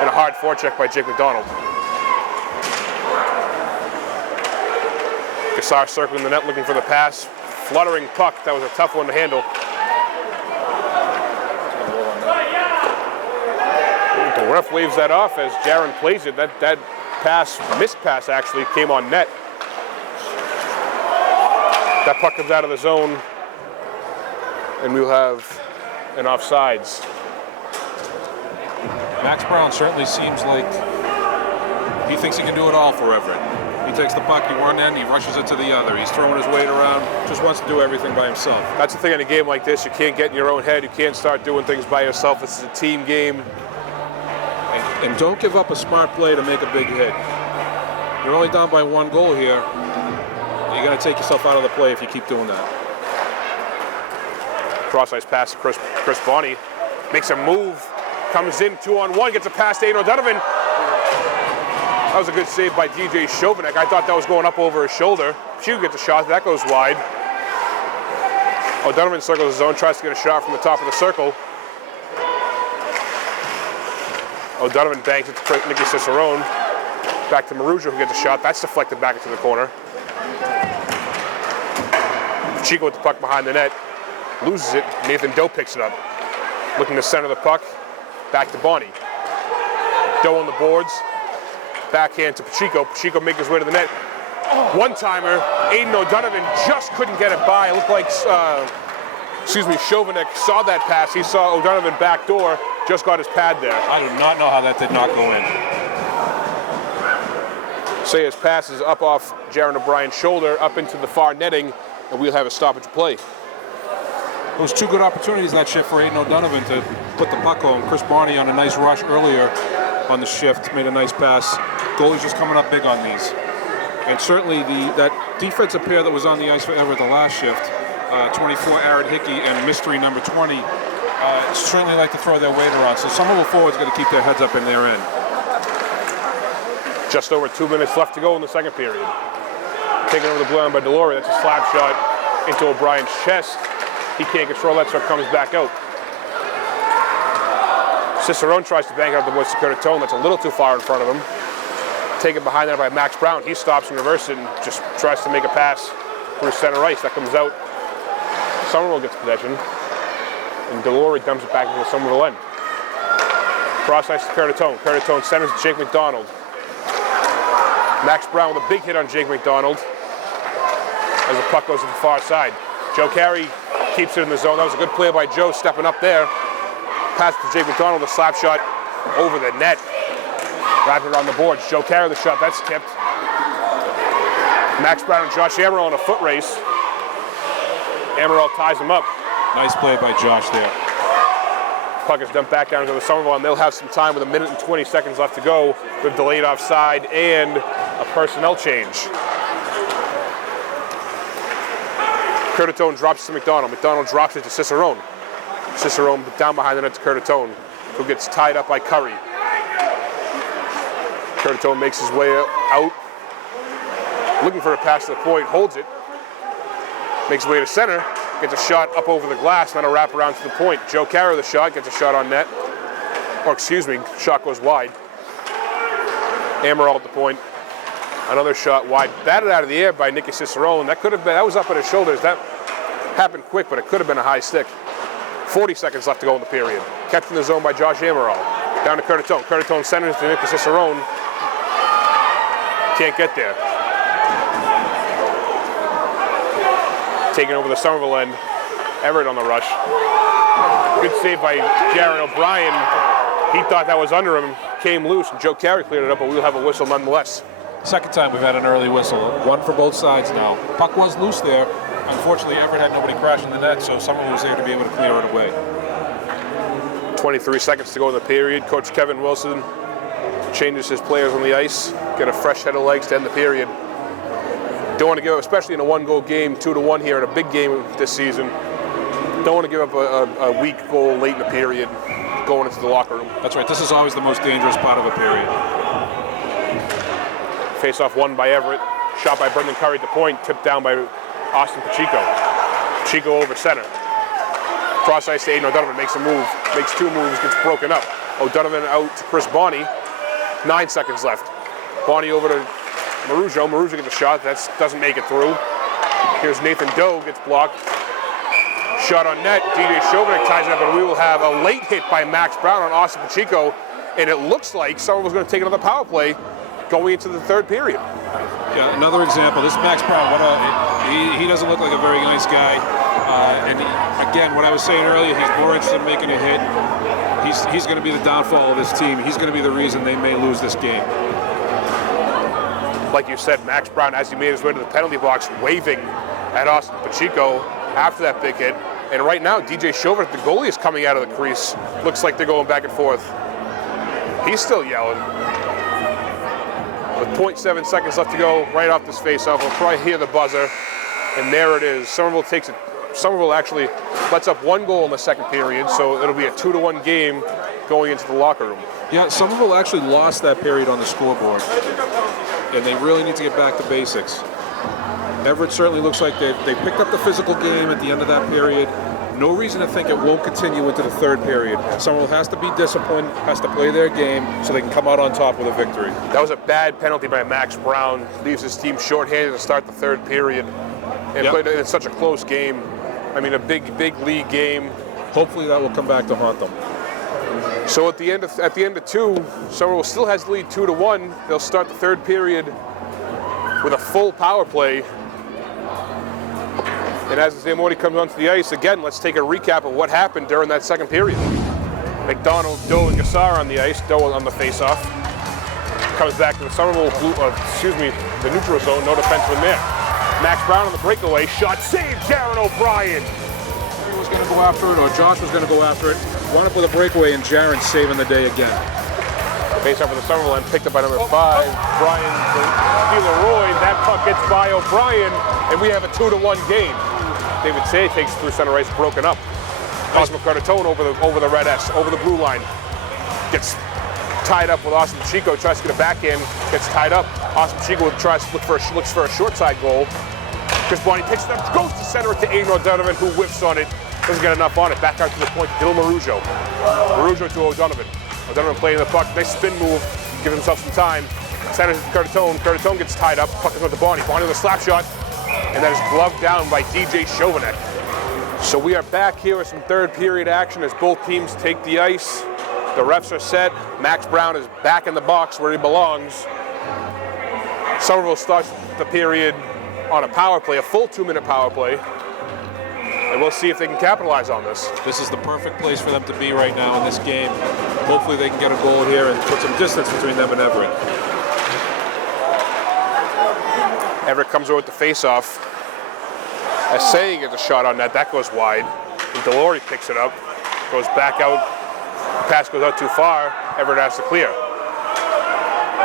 And a hard forecheck by Jake McDonald. Gassar circling the net looking for the pass. Fluttering puck. That was a tough one to handle. The ref waves that off as Jaron plays it. That pass, missed pass actually, came on net. That puck comes out of the zone, and we'll have an offsides. Max Brown certainly seems like he thinks he can do it all for Everett. He takes the puck in one end, he rushes it to the other. He's throwing his weight around, just wants to do everything by himself. That's the thing in a game like this. You can't get in your own head. You can't start doing things by yourself. This is a team game. And don't give up a smart play to make a big hit. You're only down by 1 goal here. You got to take yourself out of the play if you keep doing that. Cross-ice pass to Chris Bonney. Makes a move. Comes in 2-on-1. Gets a pass to Aiden O'Donovan. That was a good save by DJ Chauvinek. I thought that was going up over his shoulder. Pacheco gets a shot. That goes wide. O'Donovan circles his zone. Tries to get a shot from the top of the circle. O'Donovan banks it to Nicky Cicerone. Back to Marujo, who gets a shot. That's deflected back into the corner. Pacheco with the puck behind the net. Loses it. Nathan Doe picks it up. Looking to center the puck. Back to Bonney. Doe on the boards. Backhand to Pacheco. Pacheco makes his way to the net. One-timer. Aiden O'Donovan just couldn't get it by. It looked like, Chauvinek saw that pass. He saw O'Donovan backdoor. Just got his pad there. I do not know how that did not go in. Sayers passes up off Jaron O'Brien's shoulder, up into the far netting, and we'll have a stoppage play. Those 2 good opportunities that shift for Aiden O'Donovan to put the puck home. Chris Barney on a nice rush earlier on the shift, made a nice pass. Goalie's just coming up big on these. And certainly that defensive pair that was on the ice for Everett the last shift, 24 Aaron Hickey and mystery number 20, certainly like to throw their weight around. So Somerville forwards got to keep their heads up in their end. Just over 2 minutes left to go in the second period. Taken over the blue line by Delory. That's a slap shot into O'Brien's chest. He can't control that, so it comes back out. Cicerone tries to bank out the boys to Curtis Tone. That's a little too far in front of him. Taken behind that by Max Brown. He stops and reverses it and just tries to make a pass through center ice. That comes out. Somerville gets possession. And Delory dumps it back into the Somerville end. Cross ice to Curtis Tone. Curtis Tone centers to Jake McDonald. Max Brown with a big hit on Jake McDonald as the puck goes to the far side. Joe Carey keeps it in the zone. That was a good play by Joe stepping up there. Pass to Jake McDonald, a slap shot over the net. Wrapped it on the boards. Joe Carey the shot, that's tipped. Max Brown and Josh Amaral in a foot race. Amaral ties him up. Nice play by Josh there. Puck is dumped back down to the Somerville, and they'll have some time with 1 minute and 20 seconds left to go with delayed offside and a personnel change. Curtatone drops to McDonald. McDonald drops it to Cicerone. Cicerone down behind the net to Curtatone, who gets tied up by Curry. Curtatone makes his way out, looking for a pass to the point, holds it, makes his way to center, gets a shot up over the glass, then a wrap around to the point. Joe Carroll the shot, gets a shot on net. Shot goes wide. Amaral at the point. Another shot wide, batted out of the air by Nicky Cicerone. That was up at his shoulders. That happened quick, but it could have been a high stick. 40 seconds left to go in the period. Kept in the zone by Josh Amaral. Down to Curtatone. Curtatone centers to Nicky Cicerone. Can't get there. Taking over the Somerville end. Everett on the rush. Good save by Jaron O'Brien. He thought that was under him. Came loose, and Joe Carey cleared it up, but we'll have a whistle nonetheless. Second time we've had an early whistle. One for both sides now. Puck was loose there. Unfortunately, Everett had nobody crashing the net, so someone was there to be able to clear it away. 23 seconds to go in the period. Coach Kevin Wilson changes his players on the ice. Get a fresh head of legs to end the period. Don't want to give up, especially in a one-goal game, 2-1 here in a big game this season. Don't want to give up a weak goal late in the period going into the locker room. That's right. This is always the most dangerous part of a period. Face-off won by Everett. Shot by Brendan Curry at the point. Tipped down by Austin Pacheco. Pacheco over center. Cross ice to Aiden O'Donovan. Makes a move. Makes 2 moves. Gets broken up. O'Donovan out to Chris Bonney. 9 seconds left. Bonney over to Marujo. Marujo gets a shot. That doesn't make it through. Here's Nathan Doe, gets blocked. Shot on net. DJ Chauvinik ties it up, and we will have a late hit by Max Brown on Austin Pacheco. And it looks like Somerville's going to take another power play going into the third period. Yeah, another example. This Max Brown, he doesn't look like a very nice guy. And again, what I was saying earlier, he's more interested in making a hit. He's going to be the downfall of this team. He's going to be the reason they may lose this game. Like you said, Max Brown, as he made his way to the penalty box, waving at Austin Pacheco after that big hit. And right now, DJ Chauvinik, the goalie, is coming out of the crease. Looks like they're going back and forth. He's still yelling. With 0.7 seconds left to go, right off this face-off, we'll probably hear the buzzer. And there it is. Somerville takes it. Somerville actually lets up 1 goal in the second period, so it'll be a 2-1 game going into the locker room. Yeah, Somerville actually lost that period on the scoreboard, and they really need to get back to basics. Everett certainly looks like they picked up the physical game at the end of that period. No reason to think it won't continue into the third period. Somerville has to be disciplined, has to play their game so they can come out on top with a victory. That was a bad penalty by Max Brown. Leaves his team shorthanded to start the third period. And played in such a close game. I mean, a big league game. Hopefully that will come back to haunt them. So at the end of 2, Somerville still has the lead 2-1. They'll start the third period with a full power play. And as Zamordi comes onto the ice, again, let's take a recap of what happened during that second period. McDonald, Doe, and Gassar on the ice. Doe on the face-off. Comes back to the Somerville, the neutral zone. No defenseman there. Max Brown on the breakaway. Shot saved, Jaron O'Brien. He was going to go after it, or Josh was going to go after it. Wound up with a breakaway, and Jaron saving the day again. Face-off with the Somerville end, picked up by number 5, Brian Leroy. That puck gets by O'Brien, and we have a 2-1 game. David Say takes it through center ice, broken up. Cosmo Cartatone over the red S, over the blue line. Gets tied up with Austin Pacheco, tries to get a backhand, gets tied up. Austin Pacheco looks for a short side goal. Chris Bonney picks it up, goes to center it to Aiden O'Donovan, who whiffs on it. Doesn't get enough on it. Back out to the point, Dylan Marujo. Marujo to O'Donovan. O'Donovan playing the puck, nice spin move, gives himself some time. Centers to Cartatone. Cartatone gets tied up, puck is with the Bonney. Bonney with a slap shot, and that is gloved down by DJ Chauvinik. So we are back here with some third period action as both teams take the ice. The refs are set. Max Brown is back in the box where he belongs. Somerville starts the period on a power play, a full 2-minute power play. And we'll see if they can capitalize on this. This is the perfect place for them to be right now in this game. Hopefully they can get a goal here and put some distance between them and Everett. Everett comes over with the face-off. Essaying gets a shot on net. That goes wide. And Delory picks it up. Goes back out. The pass goes out too far. Everett has to clear.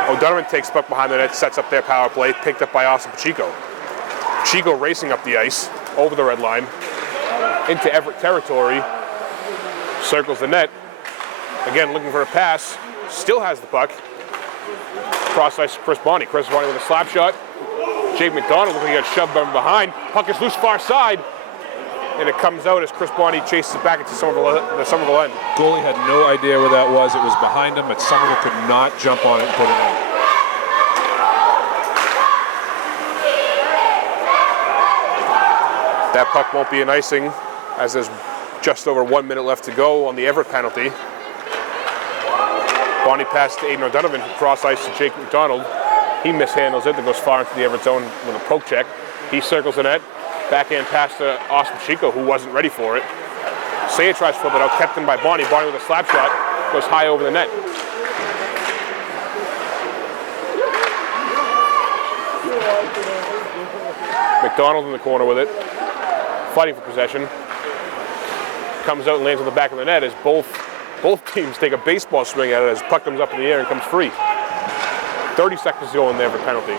O'Donovan takes puck behind the net, sets up their power play, picked up by Austin Pacheco. Pacheco racing up the ice, over the red line, into Everett territory, circles the net. Again, looking for a pass, still has the puck. Cross ice, Chris Bonney. Chris Bonney with a slap shot. Jake McDonald looking to get shoved from behind. Puck is loose far side. And it comes out as Chris Bonney chases it back into the Somerville end. Goalie had no idea where that was. It was behind him, but Somerville could not jump on it and put it in. That puck won't be an icing as there's just over 1 minute left to go on the Everett penalty. Bonney pass to Aiden O'Donovan, cross ice to Jake McDonald. He mishandles it, that goes far into the Everett zone with a poke check. He circles the net. Backhand pass to Austin Pacheco, who wasn't ready for it. Saya tries to flip it out, kept in by Bonney. Bonney with a slap shot, goes high over the net. McDonald in the corner with it, fighting for possession. Comes out and lands on the back of the net as both teams take a baseball swing at it as puck comes up in the air and comes free. 30 seconds to go in there for penalty.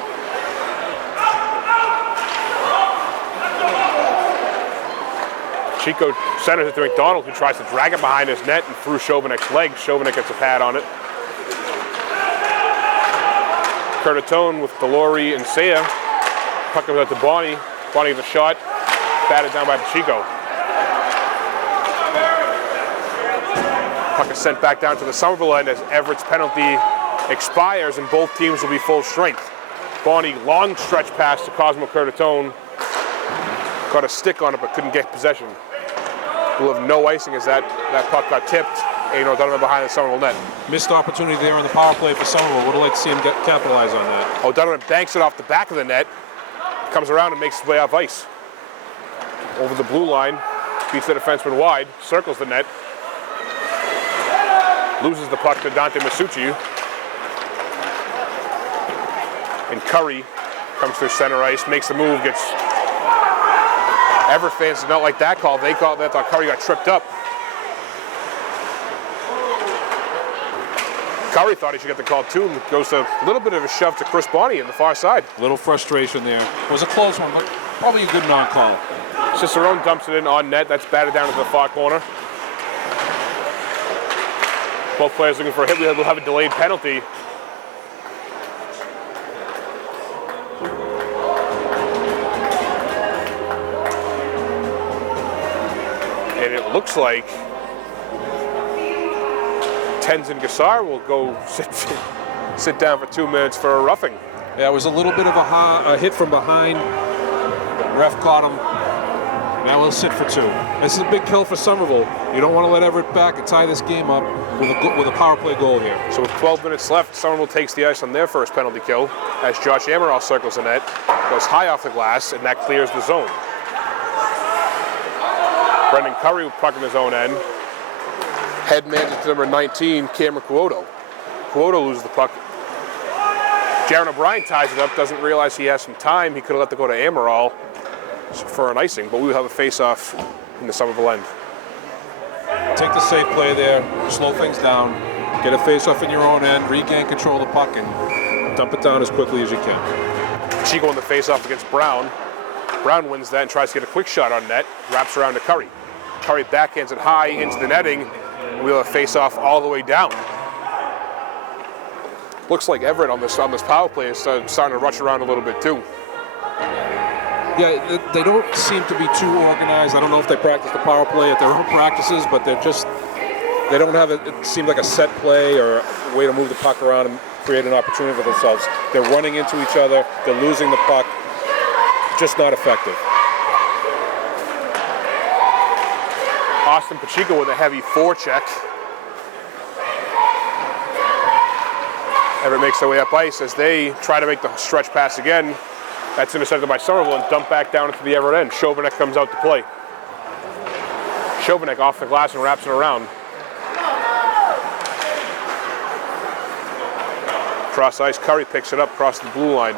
Chico centers it to McDonald, who tries to drag it behind his net and through Chauvinik's legs. Chauvinik gets a pad on it. Cartatone with Delory and Saya. Puck comes out to Bonney. Bonney gets a shot. Batted down by Pacheco. Puck is sent back down to the Somerville end as Everett's penalty expires and both teams will be full strength. Bonnie, long stretch pass to Cosmo Curtatone. Got a stick on it but couldn't get possession. We'll have no icing as that puck got tipped. O'Donovan behind the Somerville net. Missed opportunity there on the power play for Somerville. Would have liked to see him capitalize on that. O'Donovan banks it off the back of the net, comes around and makes his way off ice. Over the blue line, beats the defenseman wide, circles the net, loses the puck to Dante Masucci. And Curry comes through center ice, makes the move, gets... Everett fans did not like that call. They thought Curry got tripped up. Curry thought he should get the call too, and goes to a little bit of a shove to Chris Bonnie in the far side. A little frustration there. It was a close one, but probably a good non-call. Cicerone dumps it in on net. That's batted down to the far corner. Both players looking for a hit. We'll have a delayed penalty. And it looks like Tenzin Gassar will go sit down for 2 minutes for a roughing. Yeah, it was a little bit of a hit from behind. Ref caught him. Now we'll sit for 2. This is a big kill for Somerville. You don't want to let Everett back and tie this game up with a power play goal here. So with 12 minutes left, Somerville takes the ice on their first penalty kill as Josh Amaral circles the net, goes high off the glass, and that clears the zone. Brendan Curry with puck in his own end. Head man to number 19, Cameron Cuoto. Cuoto loses the puck. Jaron O'Brien ties it up, doesn't realize he has some time. He could have let it go to Amaral for an icing, but we will have a face-off in the Somerville end. Take the safe play there, slow things down, get a face-off in your own end, regain control of the puck, and dump it down as quickly as you can. Chico in the face-off against Brown. Brown wins that and tries to get a quick shot on net, wraps around to Curry. Curry backhands it high into the netting, and we'll have a face-off all the way down. Looks like Everett on this power play is starting to rush around a little bit too. Yeah, they don't seem to be too organized. I don't know if they practice the power play at their own practices, but they don't have it seemed like a set play or a way to move the puck around and create an opportunity for themselves. They're running into each other, they're losing the puck, just not effective. Austin Pacheco with a heavy forecheck. Everett makes their way up ice as they try to make the stretch pass again. That's intercepted by Somerville and dumped back down into the Everett end. Chauvinek comes out to play. Chauvinek off the glass and wraps it around. Cross ice, Curry picks it up across the blue line.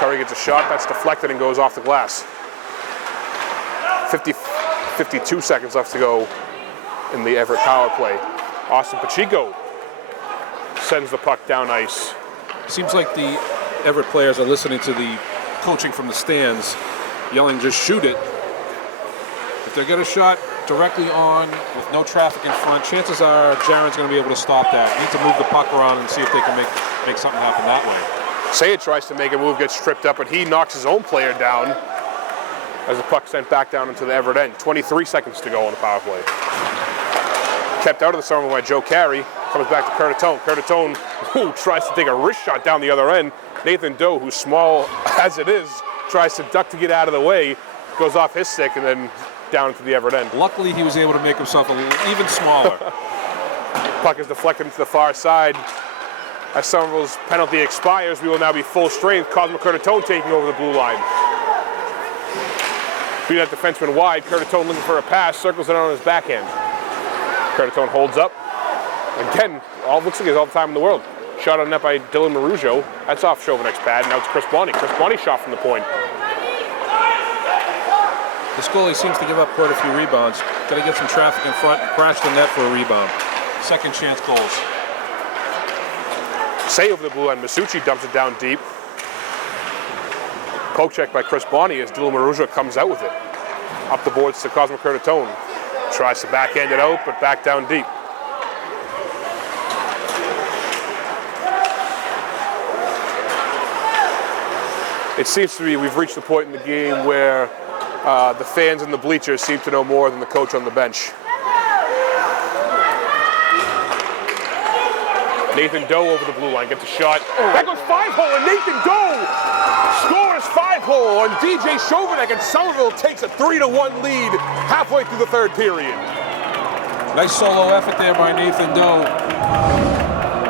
Curry gets a shot, that's deflected and goes off the glass. 52 seconds left to go in the Everett power play. Austin Pacheco sends the puck down ice. Seems like the Everett players are listening to the coaching from the stands, yelling, just shoot it. If they get a shot directly on with no traffic in front, chances are Jaron's going to be able to stop that. Need to move the puck around and see if they can make something happen that way. Sayed tries to make a move, gets tripped up, and he knocks his own player down as the puck sent back down into the Everett end. 23 seconds to go on the power play. Kept out of the Somerville by Joe Carey. Comes back to Curtatone. Curtatone, who tries to take a wrist shot down the other end. Nathan Doe, who's small as it is, tries to duck to get out of the way, goes off his stick and then down to the Everett end. Luckily, he was able to make himself even smaller. Puck is deflected into the far side. As Somerville's penalty expires, we will now be full strength. Cosmo Curtatone taking over the blue line. Beat that defenseman wide. Curtatone looking for a pass, circles it on his backhand. Curtatone holds up. Again, looks like he has all the time in the world. Shot on net by Dylan Marujo. That's off Chauvinek's pad. Now it's Chris Bonnie. Chris Bonnie shot from the point. This goalie seems to give up quite a few rebounds. Got to get some traffic in front, crash the net for a rebound. Second chance goals. Say over the blue line. Masucci dumps it down deep. Poke check by Chris Bonnie as Dylan Marujo comes out with it. Up the boards to Cosmo Curtatone. Tries to backhand it out, but back down deep. It seems to be we've reached the point in the game where the fans in the bleachers seem to know more than the coach on the bench. Nathan Doe over the blue line, gets a shot. That goes 5-hole, and Nathan Doe scores 5-hole on DJ Chauvinek, and Somerville takes a 3-1 lead halfway through the third period. Nice solo effort there by Nathan Doe.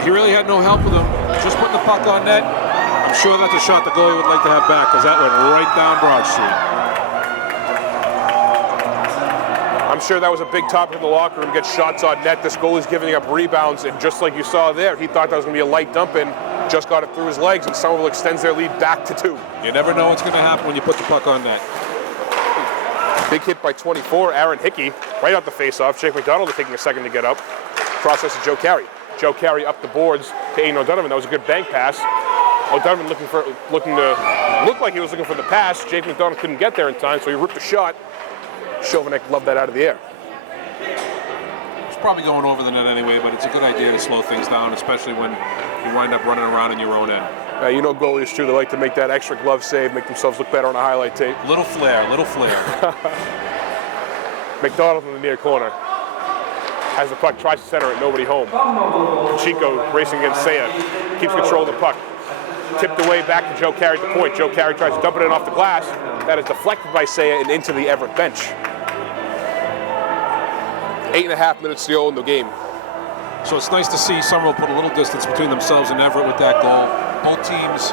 He really had no help with him. Just putting the puck on net. I'm sure that's a shot the goalie would like to have back, because that went right down Broad Street. I'm sure that was a big topic in the locker room, gets shots on net. This goalie's giving up rebounds, and just like you saw there, he thought that was going to be a light dump in, just got it through his legs, and Somerville extends their lead back to 2. You never know what's going to happen when you put the puck on net. Big hit by 24, Aaron Hickey, right out the face-off. Jake McDonald is taking a second to get up. Process to Joe Carey. Joe Carey up the boards to Aiden O'Donovan. That was a good bank pass. O'Donovan looked like he was looking for the pass. Jake McDonald couldn't get there in time, so he ripped a shot. Chauvinek loved that out of the air. It's probably going over the net anyway, but it's a good idea to slow things down, especially when you wind up running around in your own end. You know goalies too, they like to make that extra glove save, make themselves look better on a highlight tape. Little flair, little flair. McDonald in the near corner. Has the puck, tries to center it, nobody home. Chico racing against Saya, keeps control of the puck. Tipped away back to Joe Carey at the point. Joe Carey tries to dump it in off the glass. That is deflected by Saya and into the Everett bench. 8.5 minutes to go in the game. So it's nice to see Somerville put a little distance between themselves and Everett with that goal. Both teams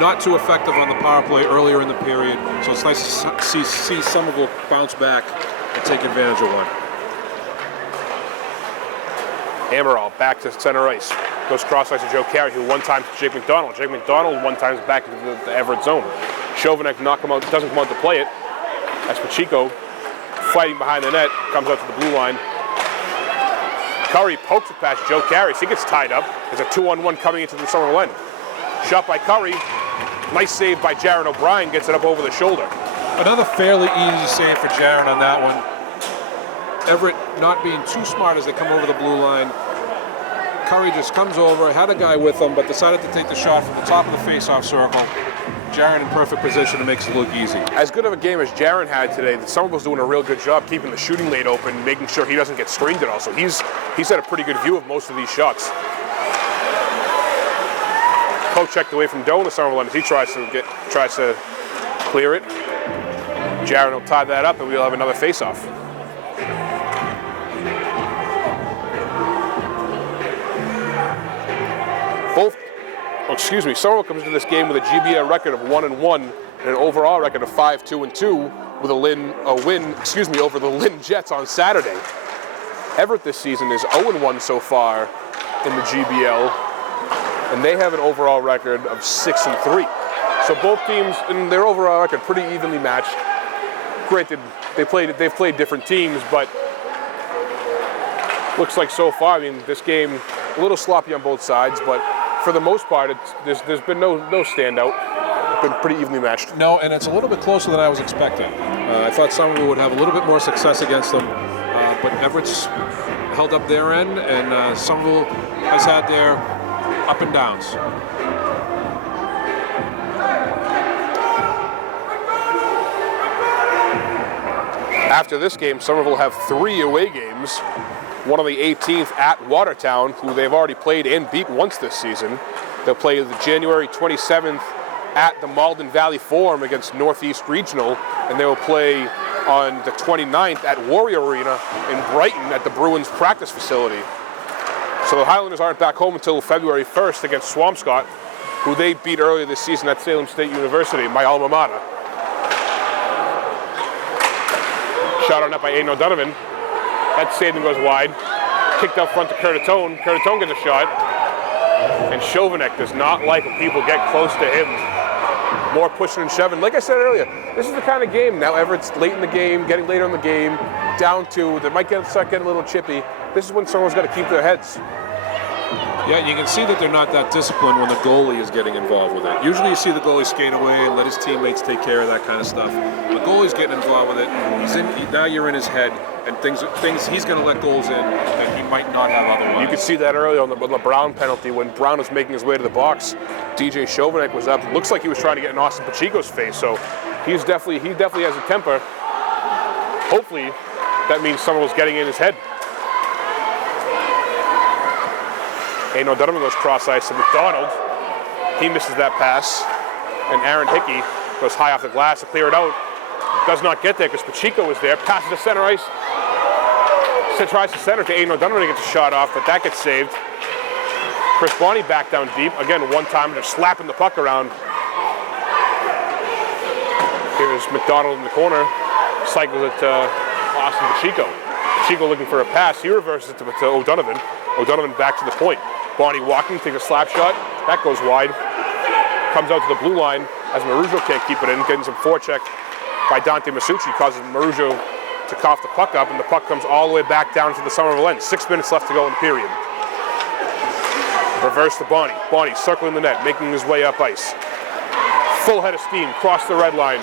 not too effective on the power play earlier in the period. So it's nice to see Somerville bounce back and take advantage of one. Amaral back to center ice. Goes cross ice to Joe Carey, who one time to Jake McDonald. Jake McDonald one time's back into the Everett zone. Chauvinek doesn't come out to play it. As Pacheco, fighting behind the net, comes out to the blue line. Curry pokes it past Joe Carey. He gets tied up. There's a 2-on-1 coming into the Somerville end. Shot by Curry. Nice save by Jaron O'Brien. Gets it up over the shoulder. Another fairly easy save for Jaron on that one. Everett not being too smart as they come over the blue line. Curry just comes over, had a guy with him, but decided to take the shot from the top of the face-off circle. Jaron in perfect position to make it look easy. As good of a game as Jaron had today, Somerville's doing a real good job keeping the shooting lane open, making sure he doesn't get screened at all. So he's had a pretty good view of most of these shots. Poke checked away from Doe in the Somerville end as he tries to clear it. Jaron will tie that up, and we'll have another face-off. Somerville comes into this game with a GBL record of 1-1 and an overall record of 5-2-2 with a win over the Lynn Jets on Saturday. Everett this season is 0-1 so far in the GBL, and they have an overall record of 6-3. So both teams in their overall record pretty evenly matched. Granted, they've played different teams, but looks like so far, this game a little sloppy on both sides, but for the most part, there's been no standout. It's been pretty evenly matched. No, and it's a little bit closer than I was expecting. I thought Somerville would have a little bit more success against them, but Everett's held up their end, and Somerville has had their up and downs. After this game, Somerville will have 3 away games. One on the 18th at Watertown, who they've already played and beat once this season. They'll play the January 27th at the Malden Valley Forum against Northeast Regional, and they will play on the 29th at Warrior Arena in Brighton at the Bruins practice facility. So the Highlanders aren't back home until February 1st against Swampscott, who they beat earlier this season at Salem State University, my alma mater. Shot on net by Aiden O'Donovan. That saving goes wide. Kicked up front to Curtatone. Curtatone gets a shot. And Chauvinek does not like when people get close to him. More pushing and shoving. Like I said earlier, this is the kind of game. Now Everett's late in the game, getting later in the game, down 2. They might start getting a little chippy. This is when someone's got to keep their heads. Yeah, you can see that they're not that disciplined when the goalie is getting involved with it. Usually you see the goalie skate away and let his teammates take care of that kind of stuff. The goalie's getting involved with it. Now you're in his head, and things he's going to let goals in that he might not have otherwise. You could see that earlier on the Brown penalty when Brown was making his way to the box. DJ Chauvinek was up. It looks like he was trying to get in Austin Pacheco's face. So he definitely has a temper. Hopefully, that means someone was getting in his head. Aiden O'Donovan goes cross ice to McDonald. He misses that pass. And Aaron Hickey goes high off the glass to clear it out. Does not get there because Pacheco is there. Passes to center ice. Tries to center to Aiden O'Donovan to get the shot off, but that gets saved. Chris Bonney back down deep. Again, one time, they're slapping the puck around. Here's McDonald in the corner. Cycles it to Austin Pacheco. Pacheco looking for a pass. He reverses it to O'Donovan. O'Donovan back to the point. Bonney walking, takes a slap shot. That goes wide. Comes out to the blue line as Marujo can't keep it in. Getting some forecheck by Dante Masucci causes Marujo to cough the puck up, and the puck comes all the way back down to the Somerville end. 6 minutes left to go in the period. Reverse to Bonney. Bonney circling the net, making his way up ice. Full head of steam, cross the red line.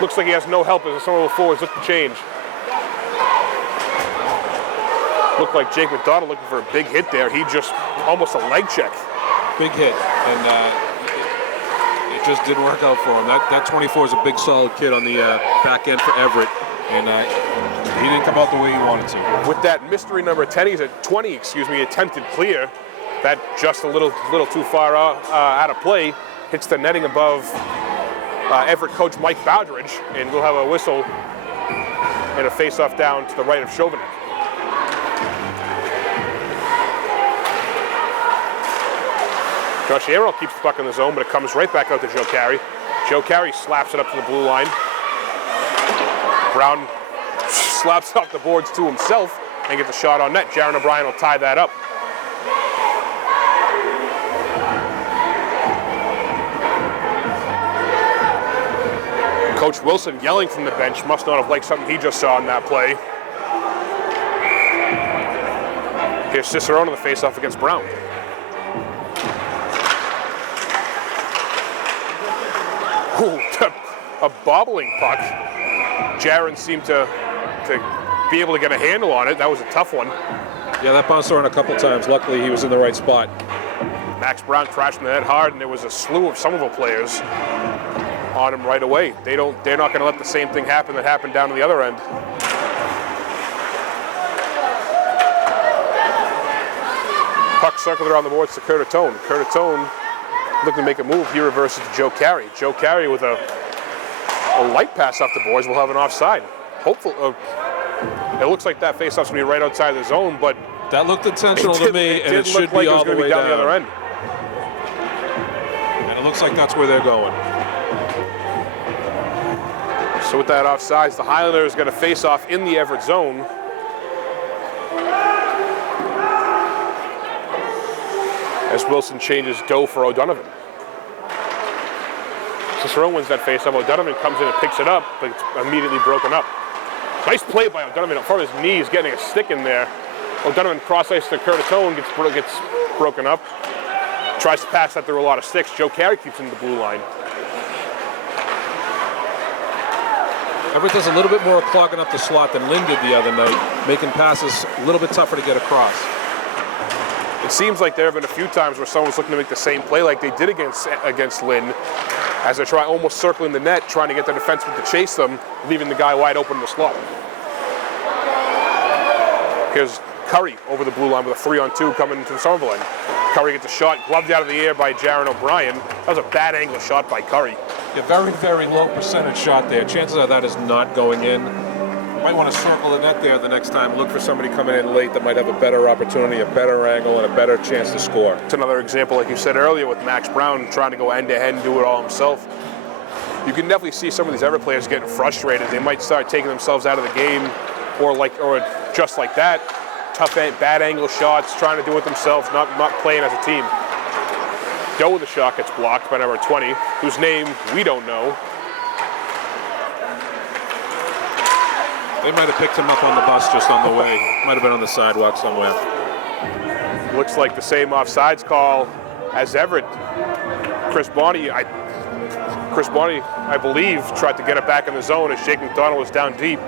Looks like he has no help as the Somerville forwards look to change. Looked like Jake McDonald looking for a big hit there. He just almost a leg check. Big hit, and it just didn't work out for him. That 24 is a big solid kid on the back end for Everett, and he didn't come out the way he wanted to. With that mystery number 10, he's at 20, attempted clear. That just a little too far out of play. Hits the netting above Everett coach Mike Bowdridge, and we'll have a whistle and a face-off down to the right of Chauvinek. Josh Aaron keeps the puck in the zone, but it comes right back out to Joe Carey. Joe Carey slaps it up to the blue line. Brown slaps off the boards to himself and gets a shot on net. Jaron O'Brien will tie that up. Coach Wilson yelling from the bench, must not have liked something he just saw in that play. Here's Cicerone on the faceoff against Brown. Ooh, a bobbling puck. Jaron seemed to be able to get a handle on it. That was a tough one. Yeah, that bounced around a couple times. Luckily, he was in the right spot. Max Brown crashed in the net hard, and there was a slew of Somerville players on him right away. They're not going to let the same thing happen that happened down to the other end. Puck circled around the boards to Curtatone. Curtatone looking to make a move. He reverses to Joe Carey. Joe Carey with a light pass off the boards will have an offside. Hopefully, it looks like that faceoff's going to be right outside the zone, but that looked intentional to me, and it should be all the way down the other end. And it looks like that's where they're going. So with that offsides, the Highlanders going to face off in the Everett zone. As Wilson changes Doe for O'Donovan. Cicerone wins that faceoff. O'Donovan comes in and picks it up, but it's immediately broken up. Nice play by O'Donovan up front of his knees, getting a stick in there. O'Donovan cross ice to Curtatone, gets broken up. Tries to pass that through a lot of sticks. Joe Carey keeps in the blue line. Everett does a little bit more clogging up the slot than Lynn did the other night, making passes a little bit tougher to get across. It seems like there have been a few times where someone's looking to make the same play like they did against Lynn, as they're almost circling the net, trying to get the defenseman to chase them, leaving the guy wide open in the slot. Here's Curry over the blue line with a 3-on-2 coming into the Somerville end. Curry gets a shot, gloved out of the air by Jaron O'Brien. That was a bad angle shot by Curry. A very, very low percentage shot there. Chances are that is not going in. You might want to circle the net there the next time. Look for somebody coming in late that might have a better opportunity, a better angle, and a better chance to score. It's another example, like you said earlier, with Max Brown trying to go end-to-end and do it all himself. You can definitely see some of these Everett players getting frustrated. They might start taking themselves out of the game, or just like that. Tough, bad angle shots, trying to do it themselves, not playing as a team. Doe with the shot gets blocked by number 20, whose name we don't know. They might have picked him up on the bus just on the way. Might have been on the sidewalk somewhere. Looks like the same offsides call as Everett. Chris Bonney, I believe, tried to get it back in the zone as Jake McDonald was down deep.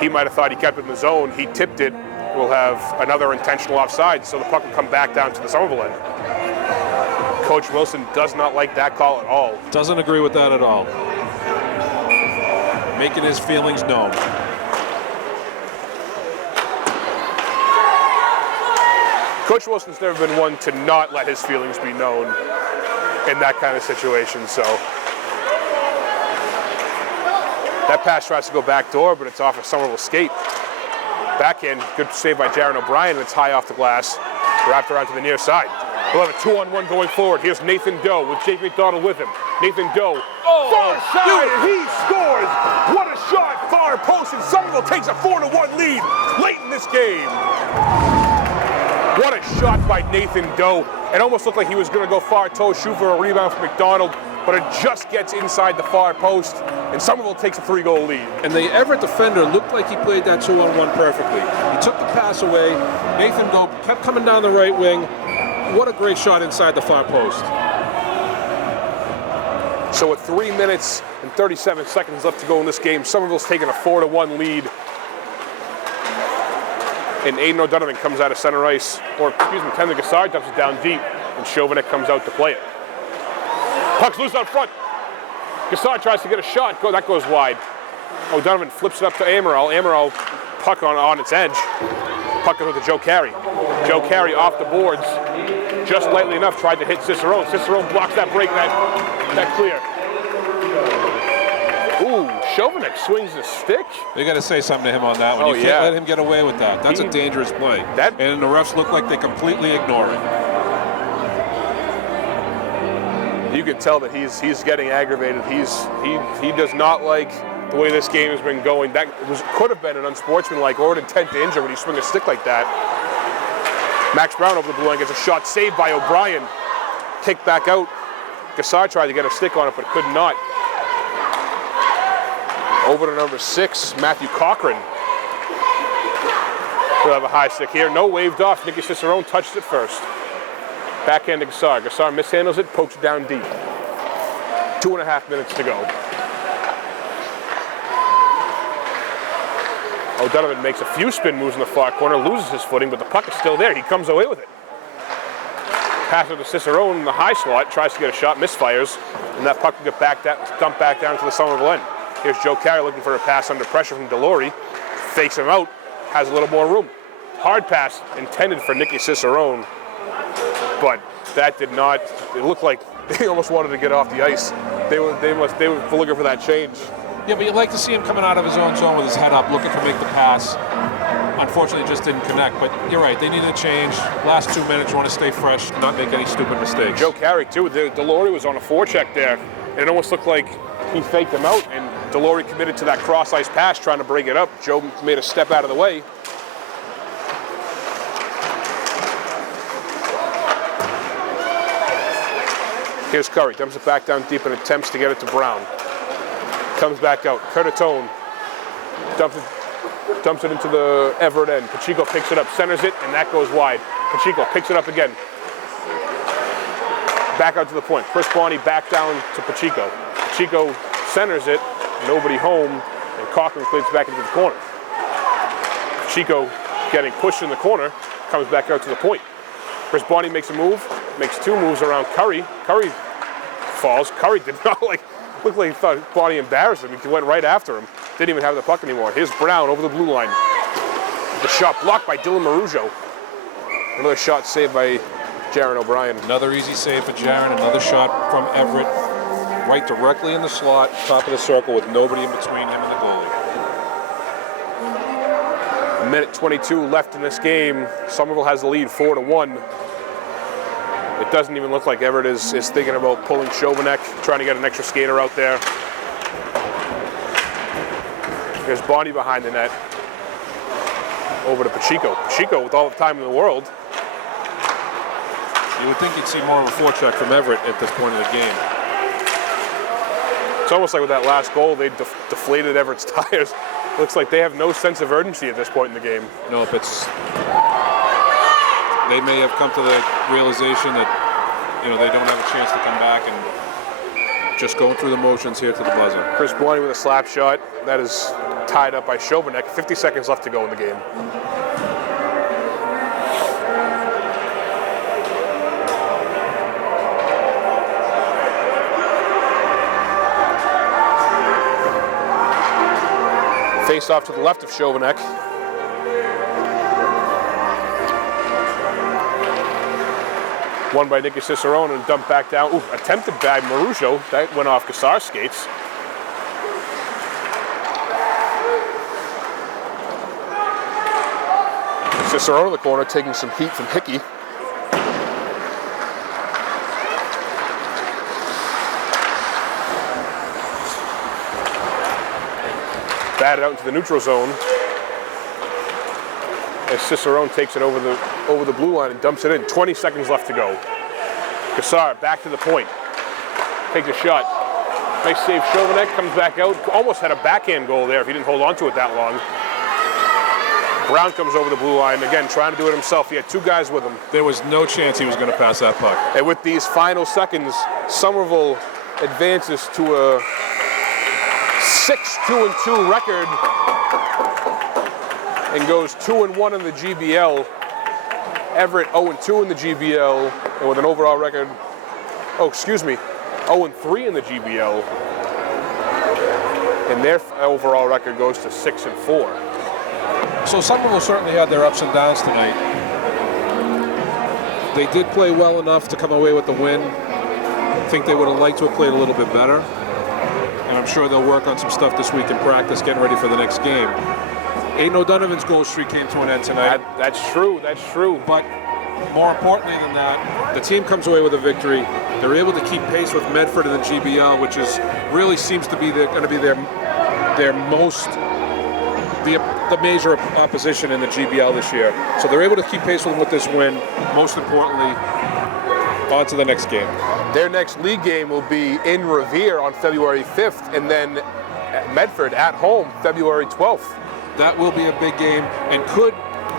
He might have thought he kept it in the zone. He tipped it. We'll have another intentional offside, so the puck will come back down to the Somerville end. Coach Wilson does not like that call at all. Doesn't agree with that at all. Making his feelings known. Coach Wilson's never been one to not let his feelings be known in that kind of situation, so. That pass tries to go back door, but it's off a Somerville skate. Backhand, good save by Jaron O'Brien, and it's high off the glass, wrapped around to the near side. We'll have a 2-on-1 going forward. Here's Nathan Doe with Jake McDonald with him. Nathan Doe, far side, and he scores! What a shot, far post, and Somerville takes a 4-1 lead late in this game. What a shot by Nathan Doe. It almost looked like he was going to go far toe, shoot for a rebound from McDonald, but it just gets inside the far post, and Somerville takes a 3-goal lead. And the Everett defender looked like he played that 2-on-1 perfectly. He took the pass away. Nathan Doe kept coming down the right wing. What a great shot inside the far post. So with 3 minutes and 37 seconds left to go in this game, Somerville's taking a 4-1 lead. And Aiden O'Donovan comes out of center ice, or excuse me, Tendon Gassard dumps it down deep, and Chauvinek comes out to play it. Puck's loose out front. Gassard tries to get a shot, that goes wide. O'Donovan flips it up to Amaral. Amaral, puck on its edge. Puck goes to Joe Carey. Joe Carey off the boards, just lightly enough, tried to hit Cicerone. Cicerone blocks that break, that clear. Ooh, Chauvinek swings the stick. They got to say something to him on that one. You can't let him get away with that. That's a dangerous play. And the refs look like they completely ignore it. You can tell that he's getting aggravated. He does not like the way this game has been going. That could have been an unsportsmanlike or an intent to injure when you swing a stick like that. Max Brown over the blue line gets a shot saved by O'Brien. Kicked back out. Gassard tried to get a stick on it, but could not. Over to number 6, Matthew Cochran. We'll have a high stick here. No, waved off. Nicky Cicerone touched it first. Backhand to Gassard. Gassard mishandles it, pokes it down deep. 2.5 minutes to go. O'Donovan makes a few spin moves in the far corner, loses his footing, but the puck is still there. He comes away with it. Pass it to Cicerone in the high slot, tries to get a shot, misfires, and that puck will get dumped back down to the Somerville end. Here's Joe Carey looking for a pass under pressure from Delory. Fakes him out, has a little more room. Hard pass intended for Nicky Cicerone, but that did not. It looked like they almost wanted to get off the ice. They were looking for that change. Yeah, but you'd like to see him coming out of his own zone with his head up, looking to make the pass. Unfortunately, it just didn't connect, but you're right, they needed a change. Last 2 minutes, you want to stay fresh, not make any stupid mistakes. Joe Carey, too. Delory was on a forecheck there, and it almost looked like he faked him out, and Delory committed to that cross-ice pass, trying to break it up. Joe made a step out of the way. Here's Curry, dumps it back down deep and attempts to get it to Brown. Comes back out. Curtatone dumps it into the Everett end. Pacheco picks it up, centers it, and that goes wide. Pacheco picks it up again. Back out to the point. Chris Bonney back down to Pacheco. Pacheco centers it, nobody home, and Cochran clears back into the corner. Pacheco getting pushed in the corner, comes back out to the point. Chris Bonney makes a move, makes 2 moves around Curry. Curry falls. Curry did not looked like he thought Bonney embarrassed him. He went right after him. Didn't even have the puck anymore. Here's Brown over the blue line. The shot blocked by Dylan Marujo. Another shot saved by Jaron O'Brien. Another easy save for Jaron. Another shot from Everett. Right directly in the slot, top of the circle with nobody in between him and the goalie. 1:22 left in this game. Somerville has the lead 4-1. It doesn't even look like Everett is thinking about pulling Chauvinek, trying to get an extra skater out there. There's Bonney behind the net. Over to Pacheco. Pacheco with all the time in the world. You would think you'd see more of a forecheck from Everett at this point in the game. It's almost like with that last goal, they deflated Everett's tires. Looks like they have no sense of urgency at this point in the game. No, they may have come to the realization that they don't have a chance to come back and just going through the motions here to the buzzer. Chris Bonney with a slap shot. That is tied up by Chauvinek. 50 seconds left to go in the game. Face off to the left of Chauvinek. Won by Nicky Cicerone and dumped back down. Ooh, attempted by Marujo. That went off Kassar's skates. Cicerone in the corner taking some heat from Hickey. Batted out into the neutral zone as Cicerone takes it over the blue line and dumps it in. 20 seconds left to go. Kassar back to the point. Takes a shot. Nice save. Chauvenet comes back out. Almost had a backhand goal there if he didn't hold on to it that long. Brown comes over the blue line, again, trying to do it himself. He had two guys with him. There was no chance he was going to pass that puck. And with these final seconds, Somerville advances to a 6-2-2 record and goes 2-1 in the GBL. Everett 0-2 in the GBL, and with an overall record, 0-3 in the GBL. And their overall record goes to 6-4. So Somerville certainly had their ups and downs tonight. They did play well enough to come away with the win. I think they would have liked to have played a little bit better. And I'm sure they'll work on some stuff this week in practice, getting ready for the next game. Aiden O'Donovan's goal streak came to an end tonight. That's true. But more importantly than that, the team comes away with a victory. They're able to keep pace with Medford in the GBL, which is really seems to be going to be their most the major opposition in the GBL this year. So they're able to keep pace with them with this win. Most importantly, on to the next game. Their next league game will be in Revere on February 5th, and then at Medford at home February 12th. That will be a big game and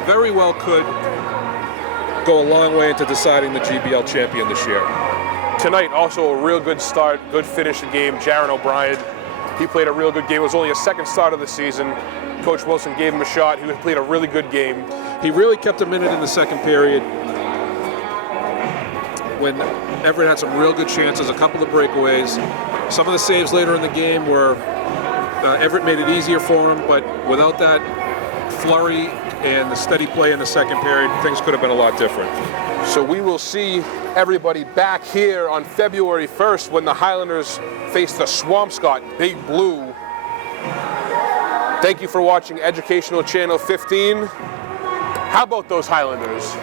very well could go a long way into deciding the GBL champion this year. Tonight, also a real good start, good finish the game. Jaron O'Brien, he played a real good game. It was only a second start of the season. Coach Wilson gave him a shot. He played a really good game. He really kept him in it in the second period when Everett had some real good chances, a couple of breakaways. Some of the saves later in the game were Everett made it easier for him, but without that flurry and the steady play in the second period, things could have been a lot different. So we will see everybody back here on February 1st when the Highlanders face the Swampscott Big Blue. Thank you for watching Educational Channel 15. How about those Highlanders?